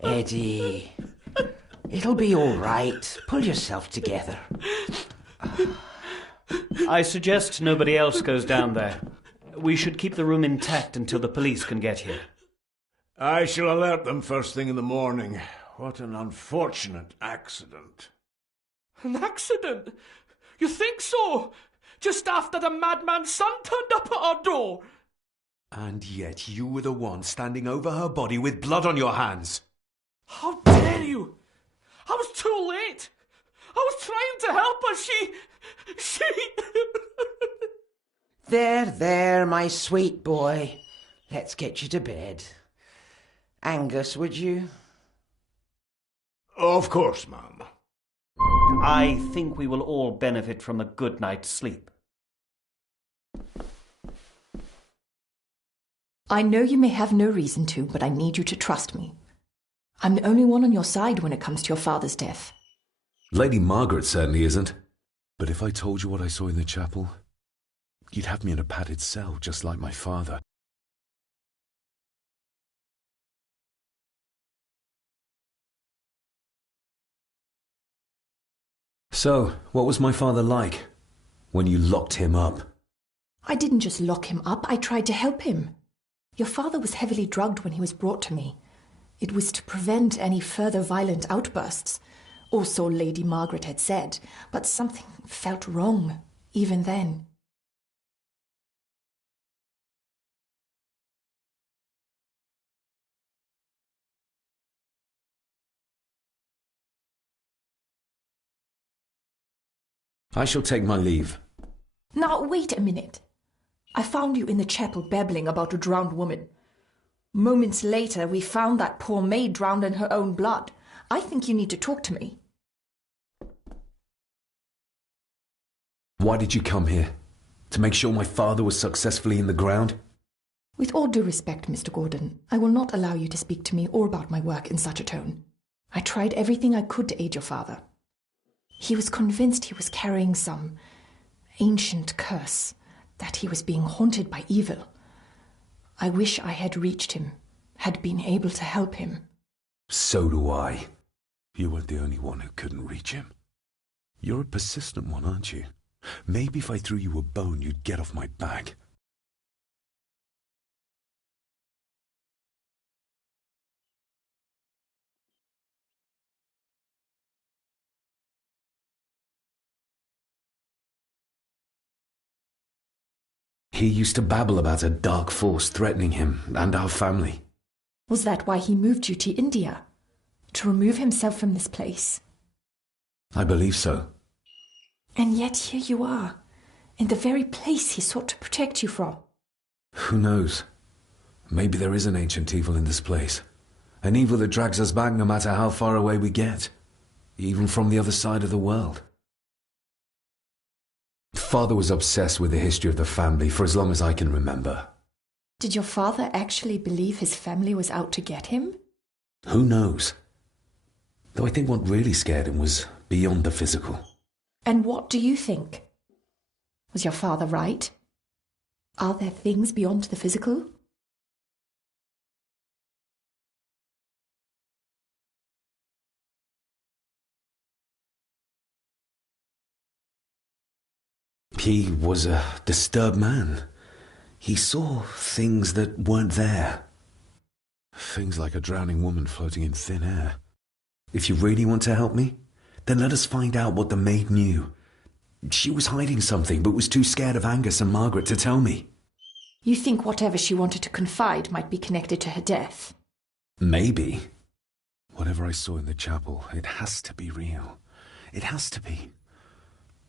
Eddie, it'll be all right. Pull yourself together. I suggest nobody else goes down there. We should keep the room intact until the police can get here. I shall alert them first thing in the morning. What an unfortunate accident. An accident? You think so? Just after the madman's son turned up at our door. And yet you were the one standing over her body with blood on your hands. How dare you? I was too late. I was trying to help her. She... There, my sweet boy. Let's get you to bed. Angus, would you? Of course, ma'am. I think we will all benefit from a good night's sleep. I know you may have no reason to, but I need you to trust me. I'm the only one on your side when it comes to your father's death. Lady Margaret certainly isn't. But if I told you what I saw in the chapel, you'd have me in a padded cell, just like my father. So, what was my father like when you locked him up? I didn't just lock him up, I tried to help him. Your father was heavily drugged when he was brought to me. It was to prevent any further violent outbursts, or so Lady Margaret had said, but something felt wrong, even then. I shall take my leave. Now, wait a minute. I found you in the chapel babbling about a drowned woman. Moments later, we found that poor maid drowned in her own blood. I think you need to talk to me. Why did you come here? To make sure my father was successfully in the ground? With all due respect, Mr. Gordon, I will not allow you to speak to me or about my work in such a tone. I tried everything I could to aid your father. He was convinced he was carrying some ancient curse, that he was being haunted by evil. I wish I had reached him, had been able to help him. So do I. You weren't the only one who couldn't reach him. You're a persistent one, aren't you? Maybe if I threw you a bone, you'd get off my back. He used to babble about a dark force threatening him and our family. Was that why he moved you to India? To remove himself from this place? I believe so. And yet here you are, in the very place he sought to protect you from. Who knows? Maybe there is an ancient evil in this place. An evil that drags us back no matter how far away we get. Even from the other side of the world. Father was obsessed with the history of the family for as long as I can remember. Did your father actually believe his family was out to get him? Who knows? Though I think what really scared him was beyond the physical. And what do you think? Was your father right? Are there things beyond the physical? He was a disturbed man. He saw things that weren't there. Things like a drowning woman floating in thin air. If you really want to help me, then let us find out what the maid knew. She was hiding something, but was too scared of Angus and Margaret to tell me. You think whatever she wanted to confide might be connected to her death? Maybe. Whatever I saw in the chapel, it has to be real. It has to be.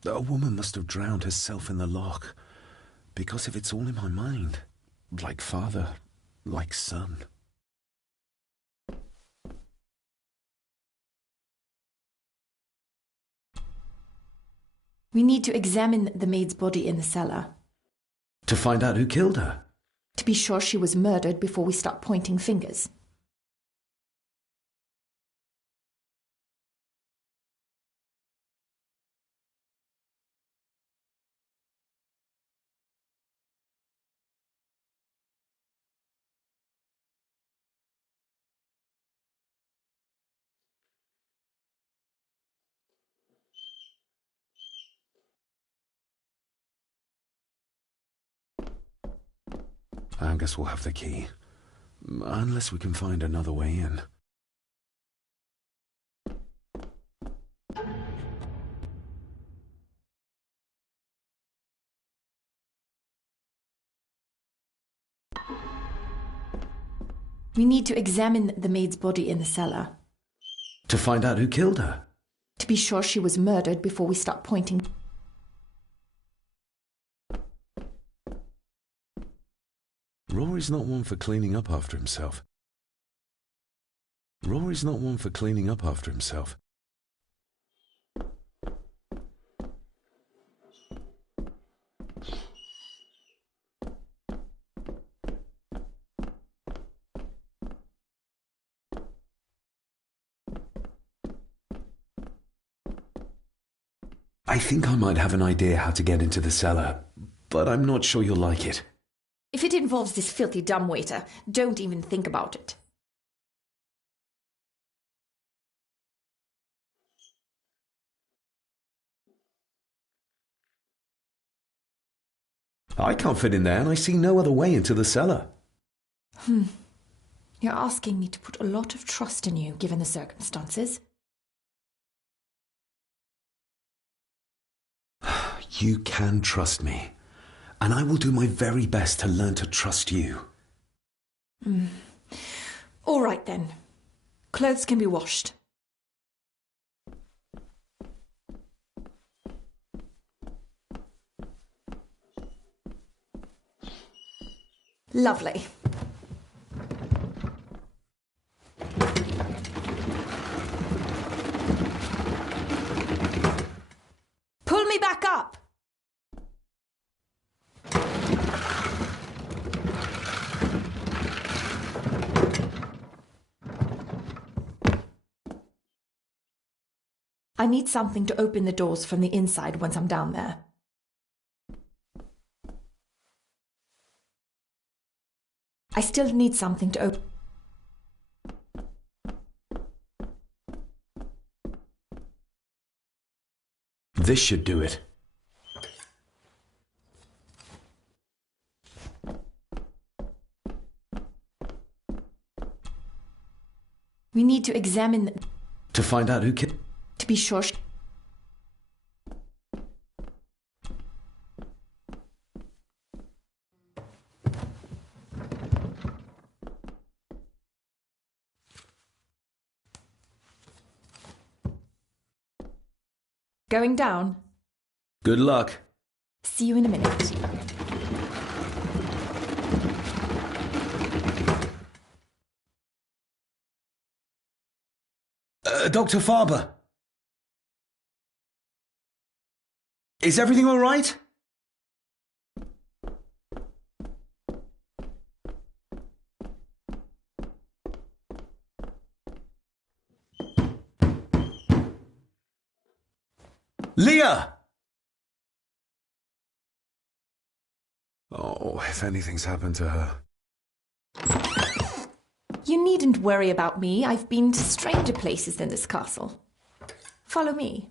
A woman must have drowned herself in the loch. Because if it's all in my mind, like father, like son. We need to examine the maid's body in the cellar. To find out who killed her? To be sure she was murdered before we start pointing fingers. I guess we'll have the key. Unless we can find another way in. We need to examine the maid's body in the cellar. To find out who killed her? To be sure she was murdered before we start pointing. Rory's not one for cleaning up after himself. Rory's not one for cleaning up after himself. I think I might have an idea how to get into the cellar, but I'm not sure you'll like it. If it involves this filthy dumbwaiter, don't even think about it. I can't fit in there, and I see no other way into the cellar. You're asking me to put a lot of trust in you, given the circumstances. You can trust me, and I will do my very best to learn to trust you. All right, then. Clothes can be washed. Lovely. Pull me back up! I need something to open the doors from the inside once I'm down there. I still need something to open. This should do it. We need to examine... To find out who killed... To be sure... Going down? Good luck. See you in a minute. Dr. Farber. Is everything all right? Leah! Oh, if anything's happened to her. You needn't worry about me. I've been to stranger places than this castle. Follow me.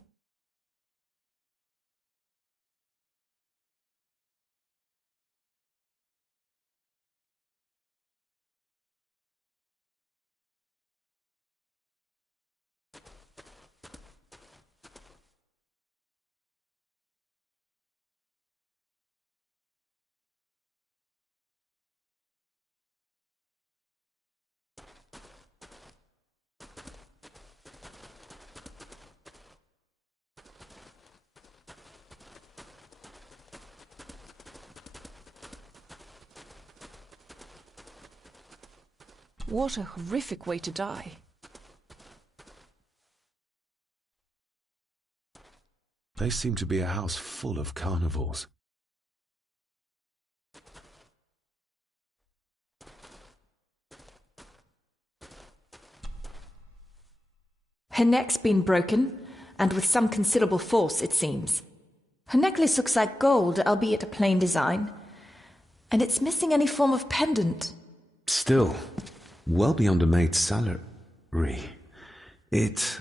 What a horrific way to die. They seem to be a house full of carnivores. Her neck's been broken, and with some considerable force, it seems. Her necklace looks like gold, albeit a plain design, and it's missing any form of pendant. Still, well beyond a maid's salary. It...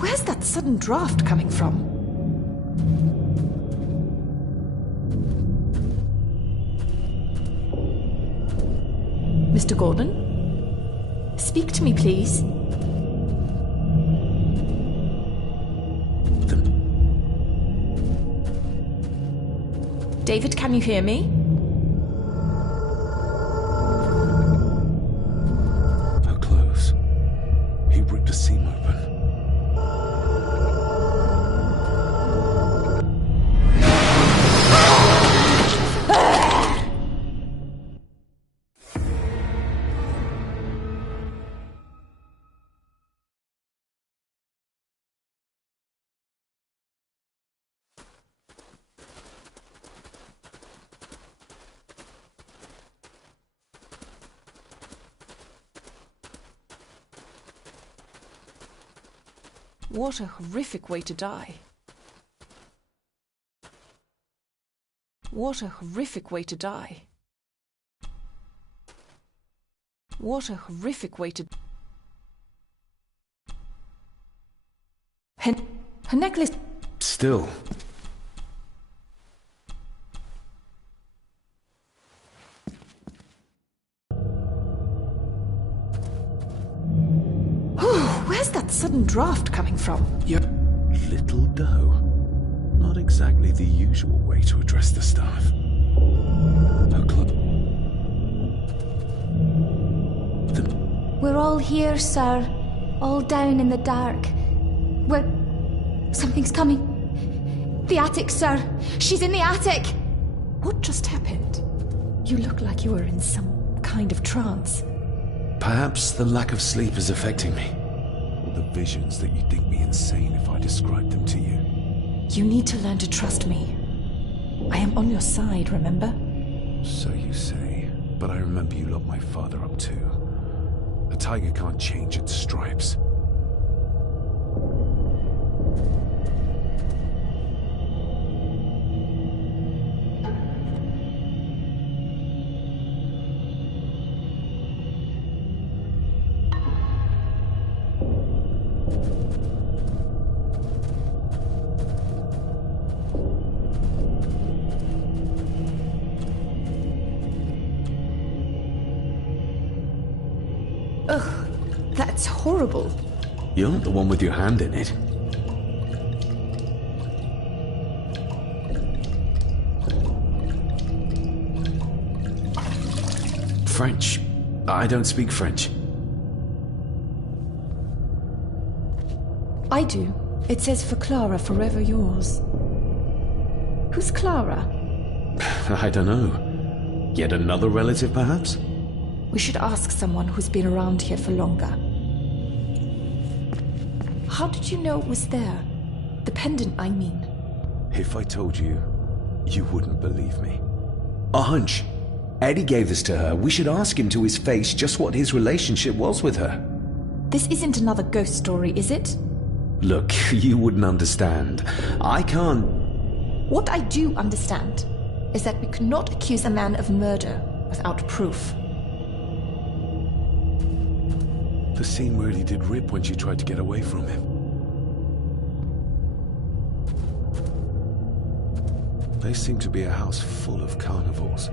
Where's that sudden draft coming from? Mr. Gordon? Speak to me, please. David, can you hear me? Her clothes. He ripped a seam open. What a horrific way to die. What a horrific way to die. What a horrific way to... Her necklace... Still. Where's that sudden draft coming from? Little dough. Not exactly the usual way to address the staff. Her We're all here, sir. All down in the dark. Something's coming. The attic, sir. She's in the attic. What just happened? You look like you were in some kind of trance. Perhaps the lack of sleep is affecting me. Or the visions that you'd think me insane if I described them to you. You need to learn to trust me. I am on your side, remember? So you say. But I remember you locked my father up too. A tiger can't change its stripes. Ugh, that's horrible. You're not the one with your hand in it. French. I don't speak French. I do. It says for Clara, forever yours. Who's Clara? I don't know. Yet another relative, perhaps? We should ask someone who's been around here for longer. How did you know it was there? The pendant, I mean. If I told you, you wouldn't believe me. A hunch. Eddie gave this to her. We should ask him to his face just what his relationship was with her. This isn't another ghost story, is it? Look, you wouldn't understand. I can't... What I do understand is that we could not accuse a man of murder without proof. The scene really did rip when she tried to get away from him. They seem to be a house full of carnivores.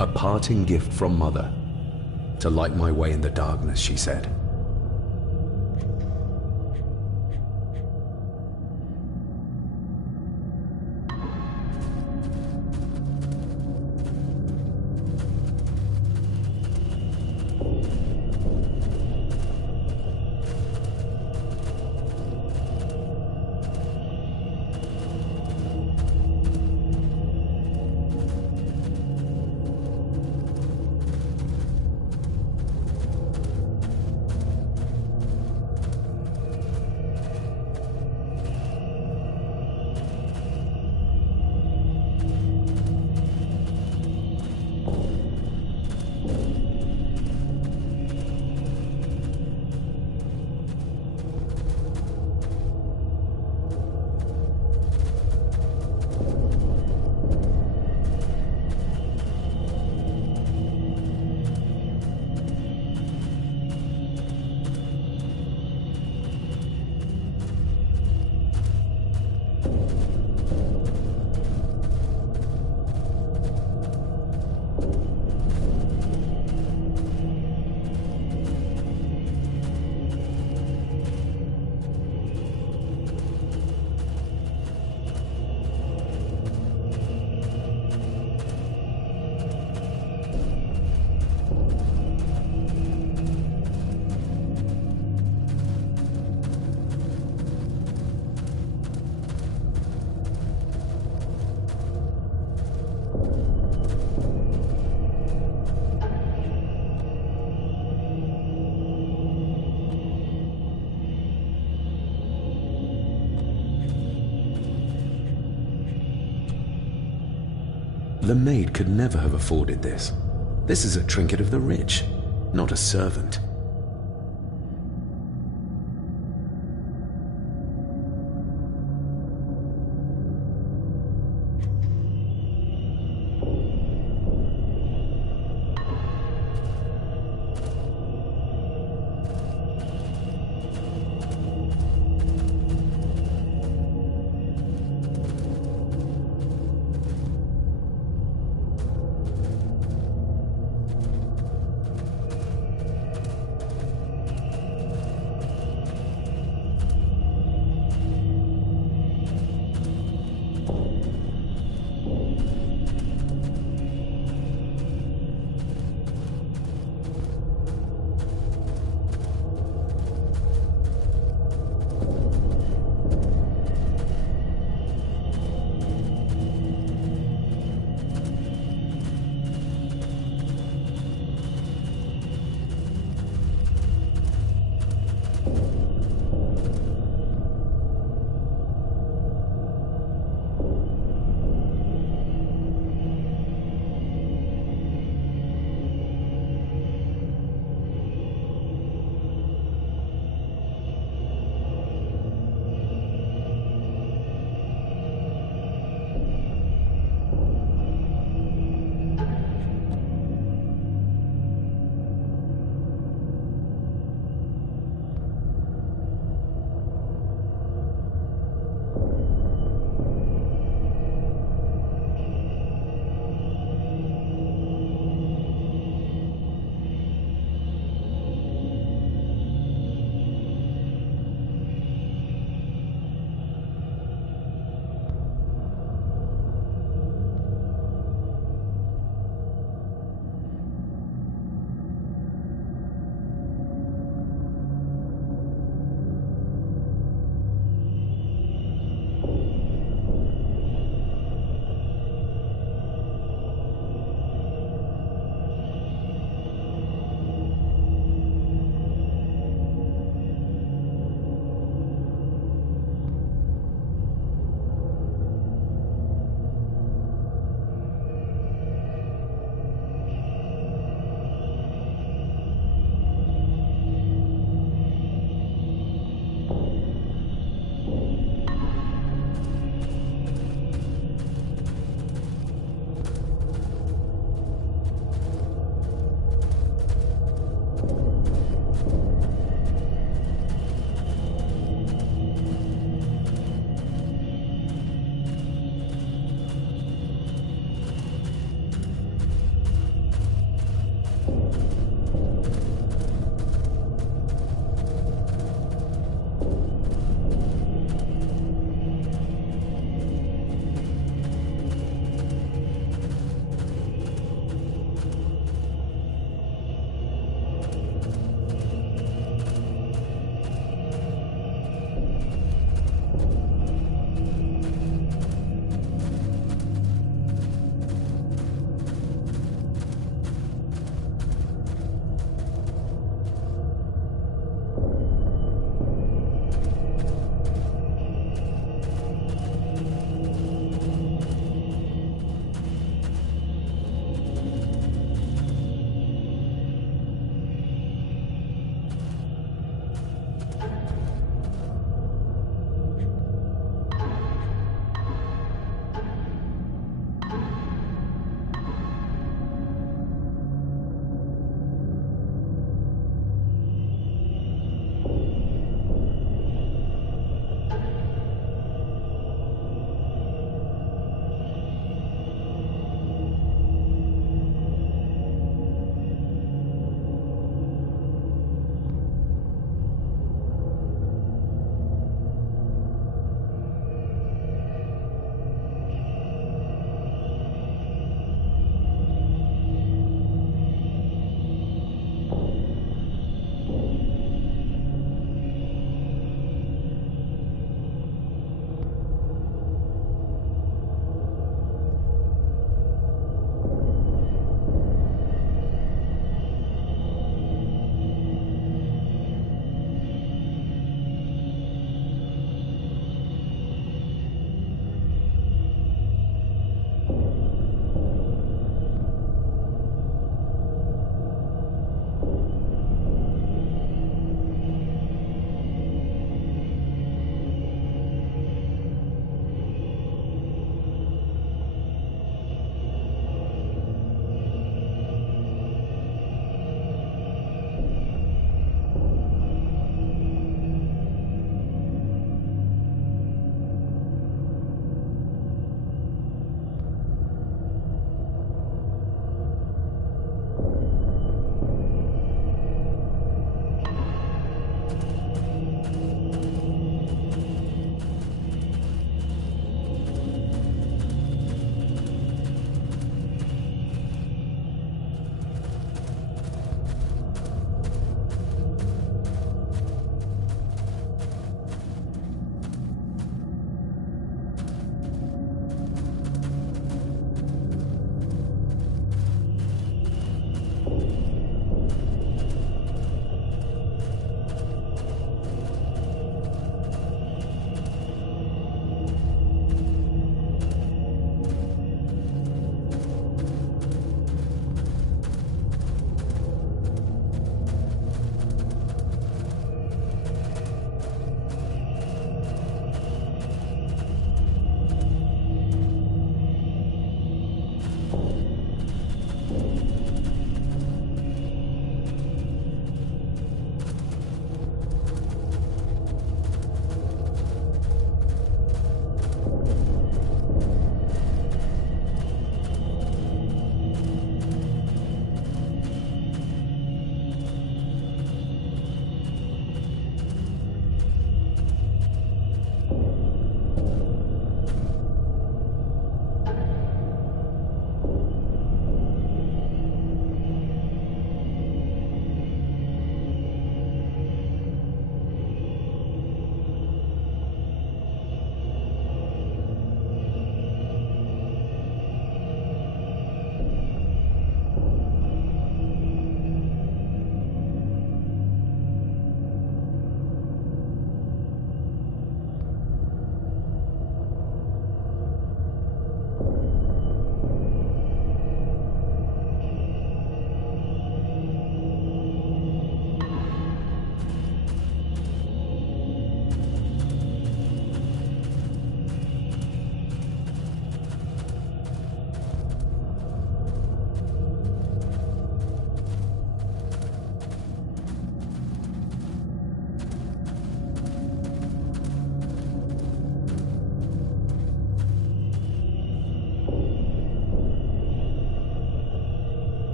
A parting gift from Mother. To light my way in the darkness, she said. The maid could never have afforded this. This is a trinket of the rich, not a servant.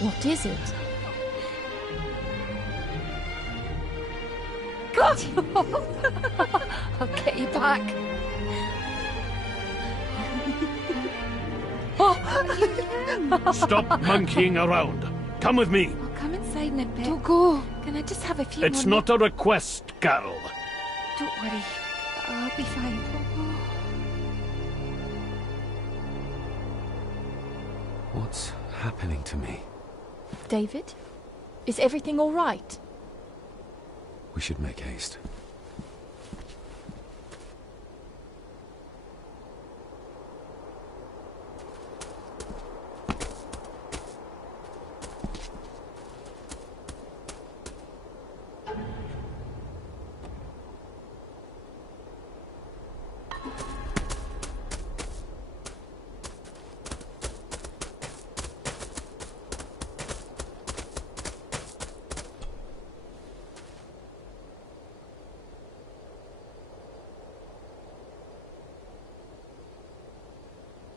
What is it? I'll get you back. Stop monkeying around. Come with me. I'll come inside in a bit. Don't go. Can I just have a few It's more not a request, Carol. Don't worry. I'll be fine. What's happening to me? David? Is everything all right? We should make haste.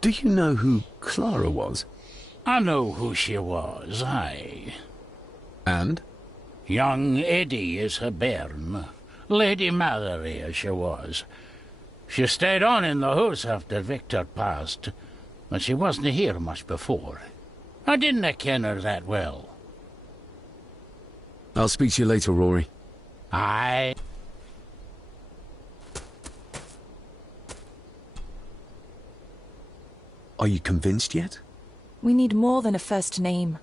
Do you know who Clara was? I know who she was, aye. And? Young Eddie is her bairn. Lady Mallory, as she was. She stayed on in the house after Victor passed, but she wasn't here much before. I didn't ken her that well. I'll speak to you later, Rory. Aye. Are you convinced yet? We need more than a first name.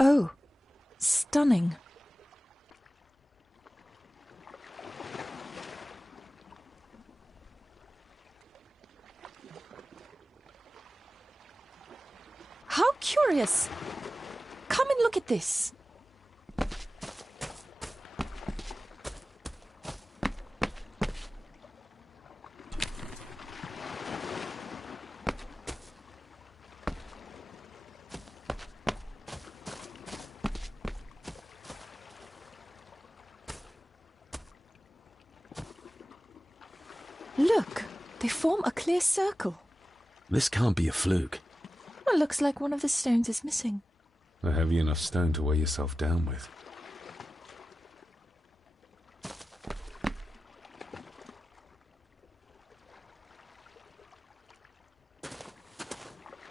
Oh, stunning. How curious! Come and look at this. Look, they form a clear circle. This can't be a fluke. It looks like one of the stones is missing. A heavy enough stone to weigh yourself down with.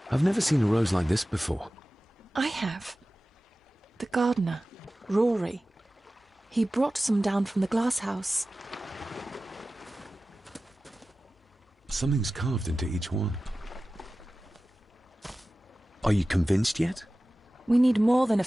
I've never seen a rose like this before. I have. The gardener, Rory. He brought some down from the glass house. Something's carved into each one. Are you convinced yet? We need more than a...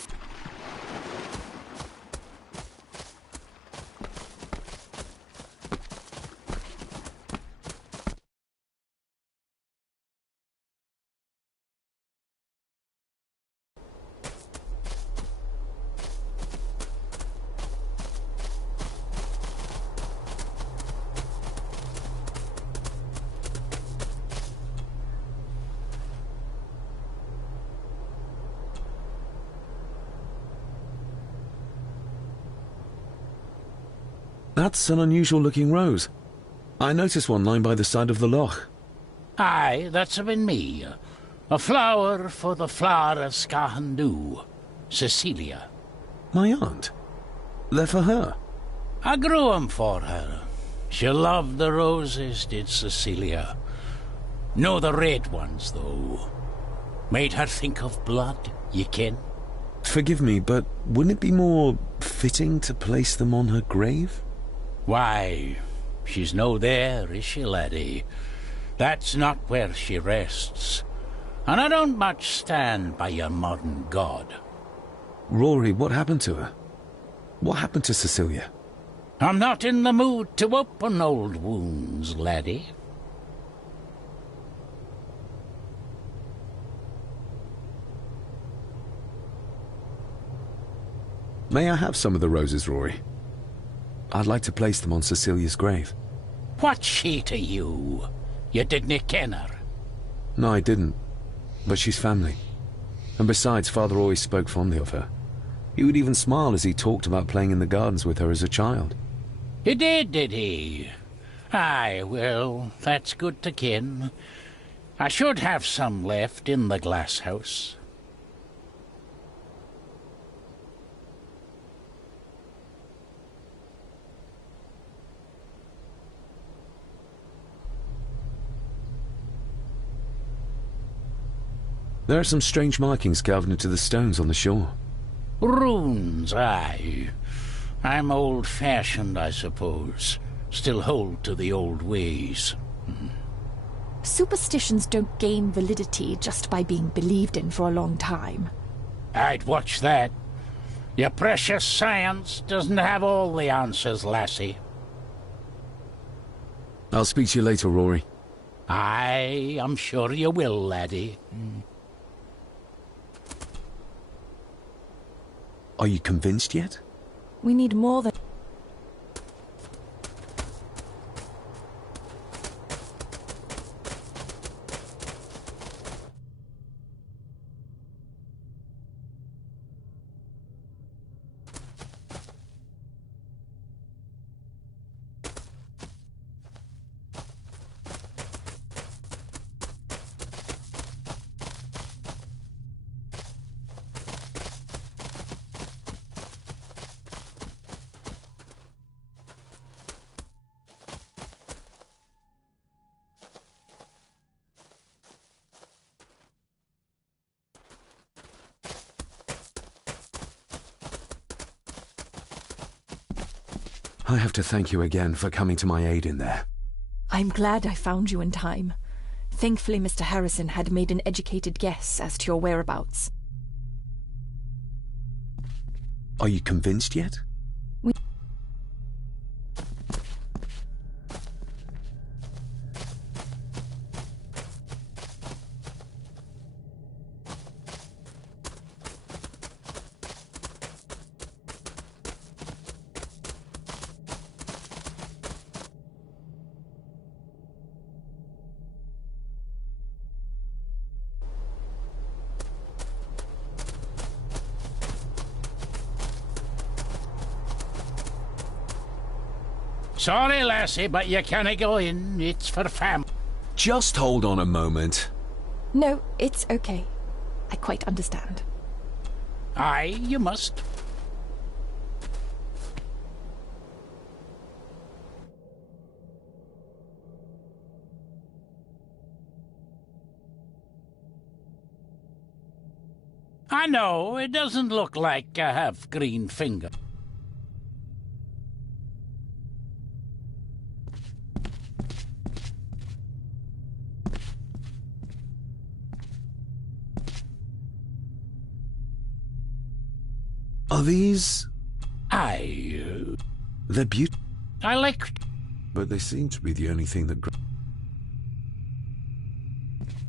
That's an unusual looking rose. I noticed one lying by the side of the loch. Aye, that's been me. A flower for the flower of Scahandoo, Cecilia. My aunt? They're for her? I grew 'em for her. She loved the roses, did Cecilia. No the red ones, though. Made her think of blood, ye ken. Forgive me, but wouldn't it be more fitting to place them on her grave? Why, she's no there, is she, laddie? That's not where she rests. And I don't much stand by your modern god. Rory, what happened to her? What happened to Cecilia? I'm not in the mood to open old wounds, laddie. May I have some of the roses, Rory? I'd like to place them on Cecilia's grave. What's she to you? You didn't ken her. No, I didn't. But she's family. And besides, Father always spoke fondly of her. He would even smile as he talked about playing in the gardens with her as a child. He did he? Aye, well, that's good to ken. I should have some left in the glass house. There are some strange markings carved into the stones on the shore. Runes, aye. I'm old-fashioned, I suppose. Still hold to the old ways. Superstitions don't gain validity just by being believed in for a long time. I'd watch that. Your precious science doesn't have all the answers, lassie. I'll speak to you later, Rory. Aye, I'm sure you will, laddie. Are you convinced yet? We need more than... I have to thank you again for coming to my aid in there. I'm glad I found you in time. Thankfully, Mr. Harrison had made an educated guess as to your whereabouts. Are you convinced yet? Sorry, lassie, but you can't go in. It's for fam. Just hold on a moment. No, it's okay. I quite understand. Aye, you must. I know, it doesn't look like I have green finger. Are these... Aye. They're beautiful. I like... But they seem to be the only thing that...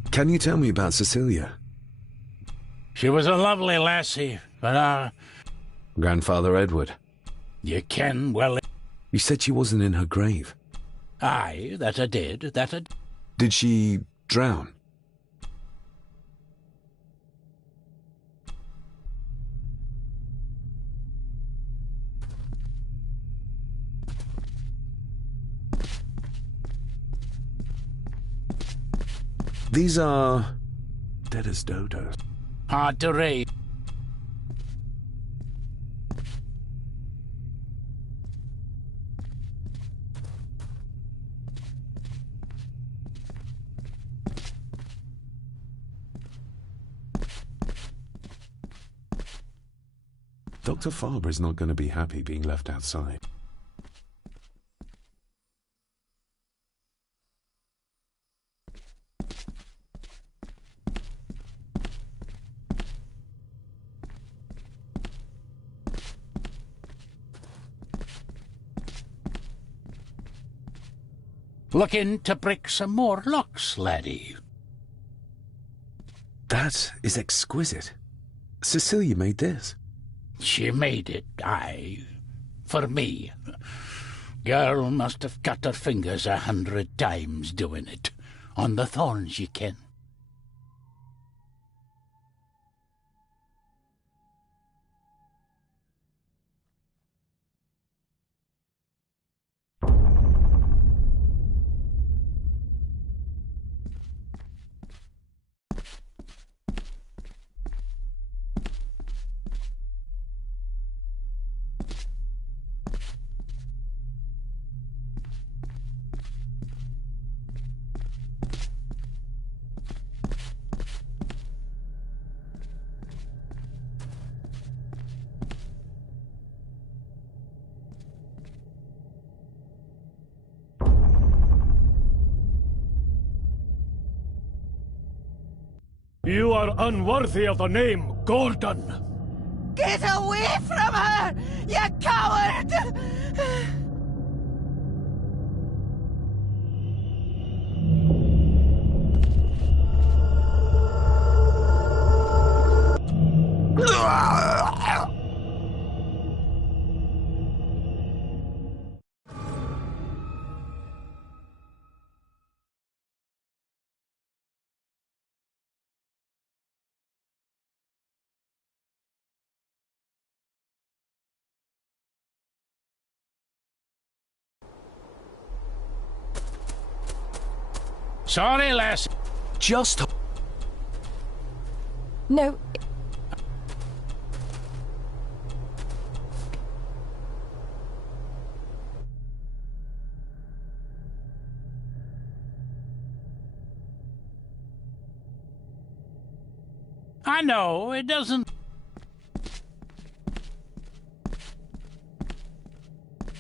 Can you tell me about Cecilia? She was a lovely lassie, but Grandfather Edward. You ken well... You said she wasn't in her grave. Aye, that I did, that I... Did she drown? These are... dead as dodos. Hard to read. Dr. Farber is not going to be happy being left outside. Looking to break some more locks, laddie. That is exquisite. Cecilia made this. She made it, aye. For me. Girl must have cut her fingers 100 times doing it. On the thorns, ye ken. You are unworthy of the name Gordon. Get away from her, you coward! Sorry, lass. Just... No. I know, it doesn't...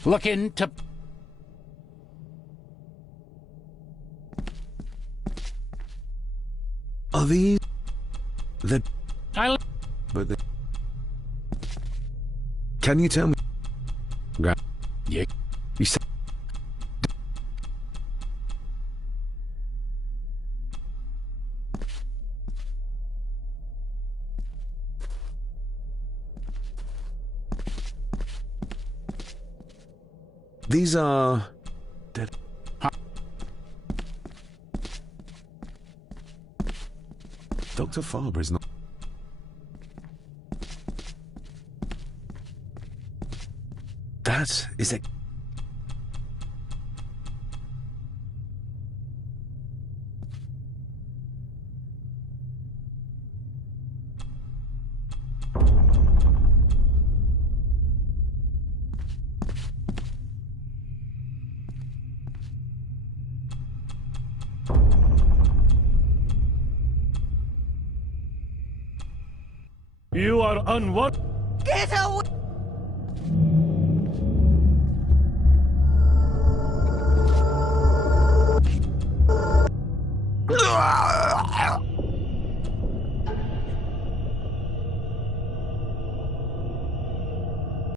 Look into... Are these... the... But the... Can you tell me... Yeah. You said... These are... dead... Dr. Faber is not... That is a... You are unworthy. Get away!